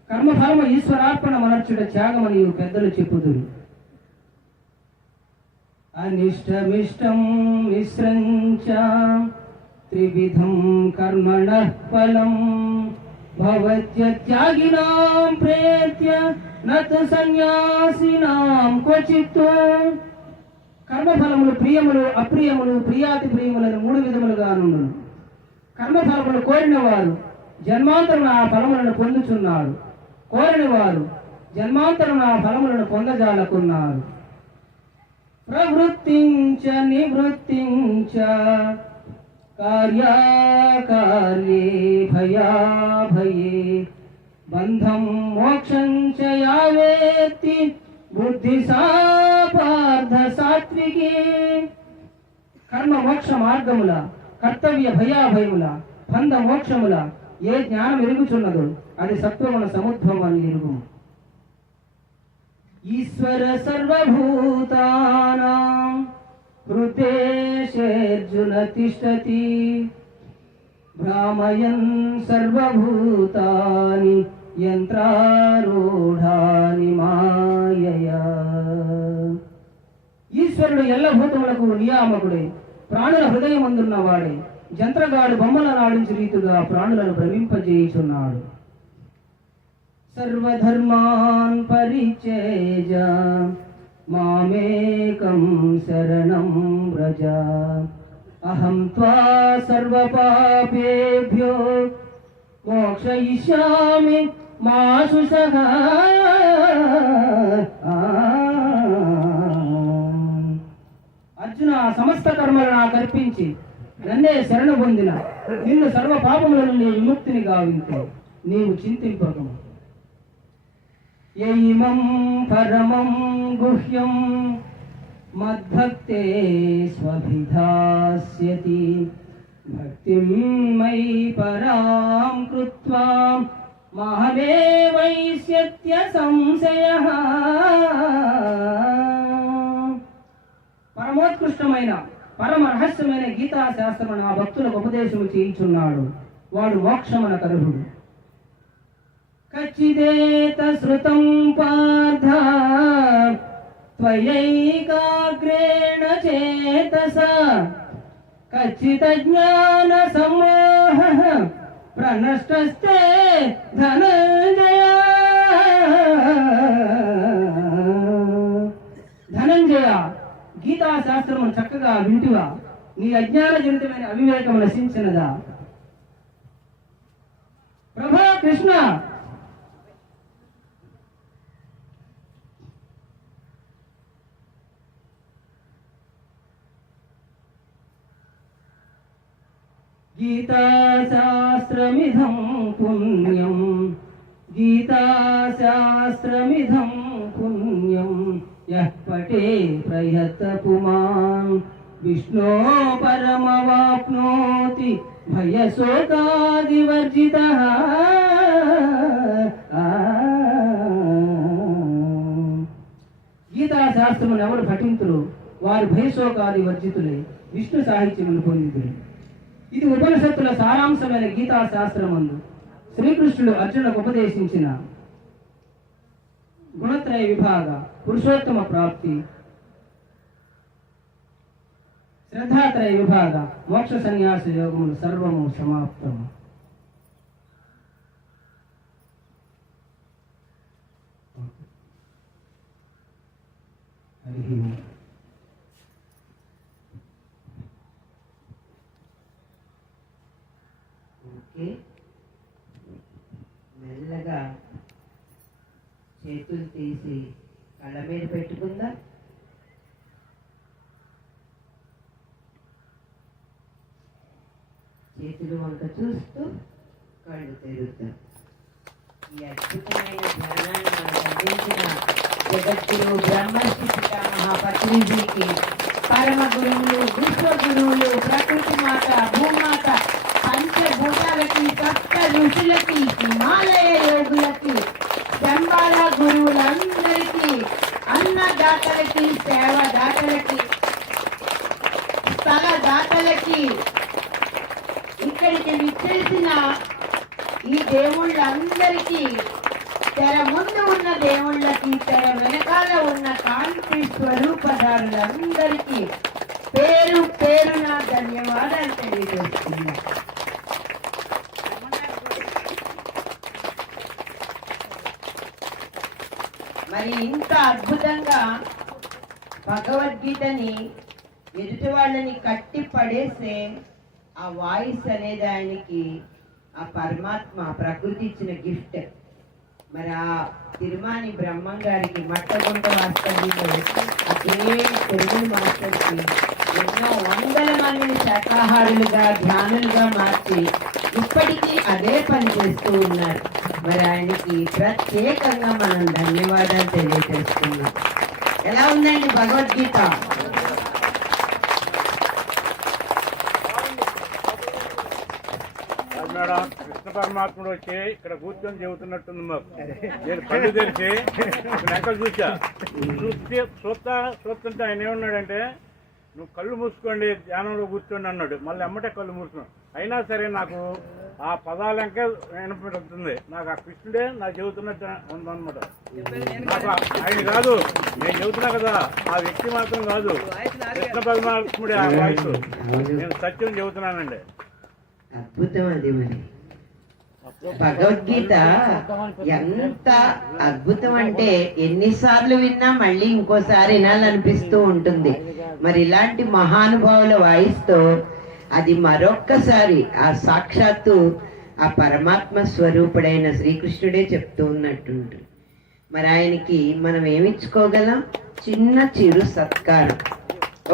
కర్మఫలము ఈశ్వరార్పణ మనర్చుట త్యాగమనియు పెద్దలు చెప్పుదురు. అనిష్టమిష్టం మిశ్రంచ త్రివిధం కర్మణః ఫలం, భవత్యాగినాం ప్రేత్య నతు సన్యాసినాం క్వచిత్. కర్మఫలములు ప్రియములు, అప్రియములు, ప్రియాతి ప్రియములను 3 విధములుగా నుండును. కర్మఫలములు కోరిన వారు జన్మాంతరం ఆ ఫలములను పొందుచున్నారు, కోరిన వారు జన్మాంతరం ఆ ఫలములను పొందజాలకున్నారు. ప్రవృత్తించ నివృత్తించ కార్యాకార్యే భయాభయే, బంధం మోక్షం చ యావేత్తి బుద్ధి సా పార్థ సాత్వికే. కర్మ మోక్ష మార్గముల, కర్తవ్య భయాభయముల, బంధ మోక్షముల ఏ జ్ఞానం ఎరుగుచున్నదో అది సత్వమున సముద్భవం అని ఎరుగు. ఈశ్వర సర్వభూతానాం హృదేశేర్జున తిష్టతి, భ్రామయన్ సర్వభూతాని యంత్రారూఢాని మాయయా. ఈశ్వరుడు ఎల్ల భూతములకు నియామకుడే, ప్రాణుల హృదయమందున్నవాడే. జంత్రగాడు బొమ్మలను ఆడించే రీతిగా ప్రాణులను భ్రమింపజేయుచున్నాడు. సర్వధర్మాన్ పరిత్యజ్య మామేకం శరణం వ్రజ, అహం త్వా సర్వపాపేభ్యో మోక్షయిష్యామి మా శుచః. అర్జున, సమస్త కర్మలను నాకు అర్పించి నన్నే శరణు పొందిన నిన్ను సర్వ పాపముల నుండి విముక్తిని గావించు, నీవు చింతింపకము. యైమం పరమం గుహ్యం మద్భక్తే స్వభిధాస్యతి, భక్తిం మయి పరాం కృత్వా మాహమేవైష్యత్య సంశయః. పరమోత్కృష్టమైన పరమ రహస్యమైన గీతా శాస్త్రమును ఆ భక్తులకు ఉపదేశము చేయుచున్నాడు. వాడు మోక్షమున కర్హుడు. కచ్చిదేత శృతం పార్థ త్వయైకాగ్రేణ చేతసా, కచ్చిత జ్ఞాన సమ్మోహః ప్రనష్టస్తే ధనంజయ. గీతా శాస్త్రము చక్కగా వింటివా? నీ అజ్ఞాన జనితమైన అవివేకము నశించినదా? ప్రభా కృష్ణ, గీతాశాస్త్రమిదం పుణ్యం, గీతాశాస్త్రమిదం పుణ్యం, యః పఠే ప్రయత పుమాన్ విష్ణో పరమవాప్నోతి భయశోకాదివర్జితః. గీతాశాస్త్రమును ఎవరు పఠింతురు వారు భయశోకాది వర్జితులై విష్ణు సాహిత్యమును పొందితులు. ఇది ఉపనిషత్తుల సారాంశమైన గీతాశాస్త్రమందు శ్రీకృష్ణుడు అర్జునులకు ఉపదేశించిన గుణత్రయ విభాగ, పురుషోత్తమ ప్రాప్తి, శ్రద్ధాత్రయ విభాగ, మోక్ష సన్యాస యోగములు సర్వము సమాప్తము. హరి ఓం. ఓకే, మెల్లగా చేతులు తీసి కళ్ళ మీద పెట్టుకుందా. చేతులు వంక చూస్తూ కళ్ళు తెరుద్దాం. ఈ అద్భుతమైన ధ్యానాన్ని మనకు అందించిన జగద్గురు బ్రహ్మర్షి పితామహ పత్రిజీకి, పరమ గురువులు, విశ్వ గురువులు, ప్రకృతి మాత, భూమాత, పంచభూతాలకి, సప్త ఋషులకి, హిమాలయ యోగులకి, శంబాల గురువులందరికీ, అన్నదాతలకి, సేవదాతలకి, స్థల దాతలకి, ఇక్కడికి విచ్చేసిన ఈ దేవుళ్ళందరికీ, తెర ముందు ఉన్న దేవుళ్ళకి, తెర వెనకాల ఉన్న కాంతి స్వరూపదారులందరికీ పేరు పేరున ధన్యవాదాలు తెలియజేస్తున్నా. మరి ఇంత అద్భుతంగా భగవద్గీతని ఎదుటి వాళ్ళని కట్టి పడేసే ఆ వాయిస్ అనేది ఆయనకి ఆ పరమాత్మ ప్రకృతి ఇచ్చిన గిఫ్ట్. మరి ఆ తిరుమాని బ్రహ్మం గారికి మట్టగుంట వాస్తవ్యంలో అదే తెలుగు మాస్టర్కి ఎన్నో వందల మందిని శాకాహారులుగా, ధ్యానులుగా మార్చి ఇప్పటికీ అదే పని చేస్తూ ఉన్నారు. మరి ఆయనకి ప్రత్యేకంగా మనం ధన్యవాదాలు తెలియజేస్తున్నాం. ఎలా ఉందండి భగవద్గీత? కృష్ణ పరమాత్ముడు వచ్చి ఇక్కడ కూర్చొని చెబుతున్నట్టుంది మాకు. నేను కళ్ళు తెరిచి వెనకలు చూసా, చూస్తుంటే ఆయన ఏమన్నాడంటే, నువ్వు కళ్ళు మూసుకోండి, ధ్యానంలో కూర్చోండి అన్నాడు. మళ్ళీ ఎమ్మటే కళ్ళు మూసుకున్నాను. అయినా సరే నాకు ఆ పదాలంకే వినపడుతుంది. నాకు ఆ కృష్ణుడే నాకు చెబుతున్నట్టు ఉందన్నమాట. నాకు ఆయన కాదు, నేను చెబుతున్నా కదా, ఆ వ్యక్తి మాత్రం కాదు, కృష్ణ పరమాత్ముడే ఆ వాయిస్. నేను సత్యం చెబుతున్నానండి. అద్భుతం అది. మరి భగవద్గీత ఎంత అద్భుతం అంటే ఎన్నిసార్లు విన్నా మళ్ళీ ఇంకోసారి వినాలనిపిస్తూ ఉంటుంది. మరి ఇలాంటి మహానుభావుల వాయిస్తో అది మరొక్కసారి ఆ సాక్షాత్తు ఆ పరమాత్మ స్వరూపుడైన శ్రీకృష్ణుడే చెప్తూ ఉన్నట్టుంటుంది. మరి ఆయనకి మనం ఏమిచ్చుకోగలం? చిన్న చిరు సత్కారం,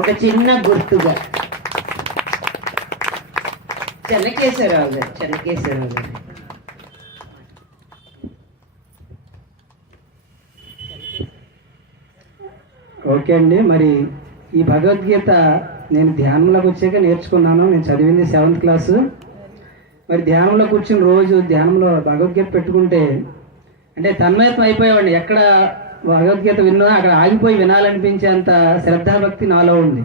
ఒక చిన్న గుర్తుగా. చెన్నకేశ్వరరావు గారు, చెన్నకేశ్వరరావు గారు. ఓకే అండి. మరి ఈ భగవద్గీత నేను ధ్యానంలోకి వచ్చాక నేర్చుకున్నాను. నేను చదివింది 7th క్లాసు. మరి ధ్యానంలో కూర్చుని రోజు ధ్యానంలో భగవద్గీత పెట్టుకుంటే అంటే తన్మయత్వం అయిపోయేవాడిని. ఎక్కడ భగవద్గీత విన్నా అక్కడ ఆగిపోయి వినాలనిపించేంత శ్రద్ధాభక్తి నాలో ఉంది.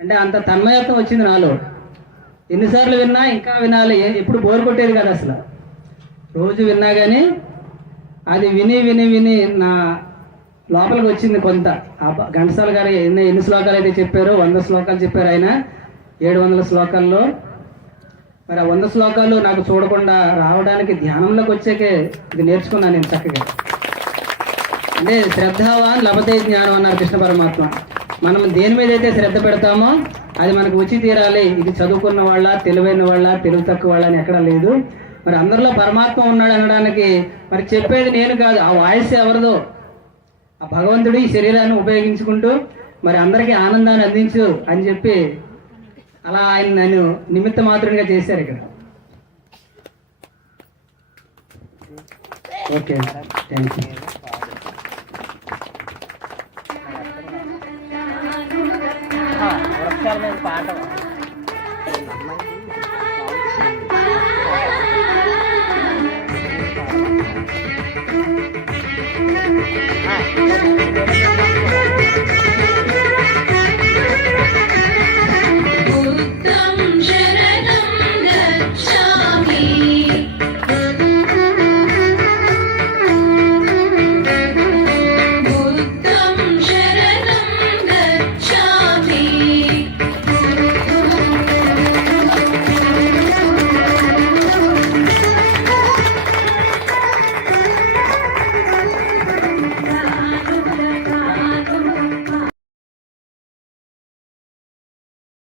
అంటే అంత తన్మయత్వం వచ్చింది నాలో. ఎన్నిసార్లు విన్నా ఇంకా వినాలి, ఎప్పుడు బోర్ కొట్టేది కాదు అసలు. రోజు విన్నా కానీ అది విని విని విని నా లోపలికి వచ్చింది కొంత. ఘంటసాల గారు ఎన్ని శ్లోకాలు అయితే చెప్పారో, 100 శ్లోకాలు చెప్పారు ఆయన, 700 శ్లోకాల్లో. మరి ఆ 100 శ్లోకాలు నాకు చూడకుండా రావడానికి ధ్యానంలోకి వచ్చాకే ఇది నేర్చుకున్నాను నేను చక్కగా. అంటే శ్రద్ధావాన్ లభతే జ్ఞానం అన్నారు కృష్ణ పరమాత్మ. మనం దేని మీద అయితే శ్రద్ధ పెడతామో అది మనకు వచ్చి తీరాలి. ఇది చదువుకున్న వాళ్ళ, తెలివైన వాళ్ళ, తెలివి తక్కువ వాళ్ళ అని ఎక్కడా లేదు. మరి అందరిలో పరమాత్మ ఉన్నాడు అనడానికి మరి చెప్పేది నేను కాదు, ఆ వాయిస్ ఎవరిదో, ఆ భగవంతుడు ఈ శరీరాన్ని ఉపయోగించుకుంటూ మరి అందరికీ ఆనందాన్ని అందించు అని చెప్పి అలా ఆయన నన్ను నిమిత్త మాత్రంగా చేశారు ఇక్కడ. Okay, thank you. పాట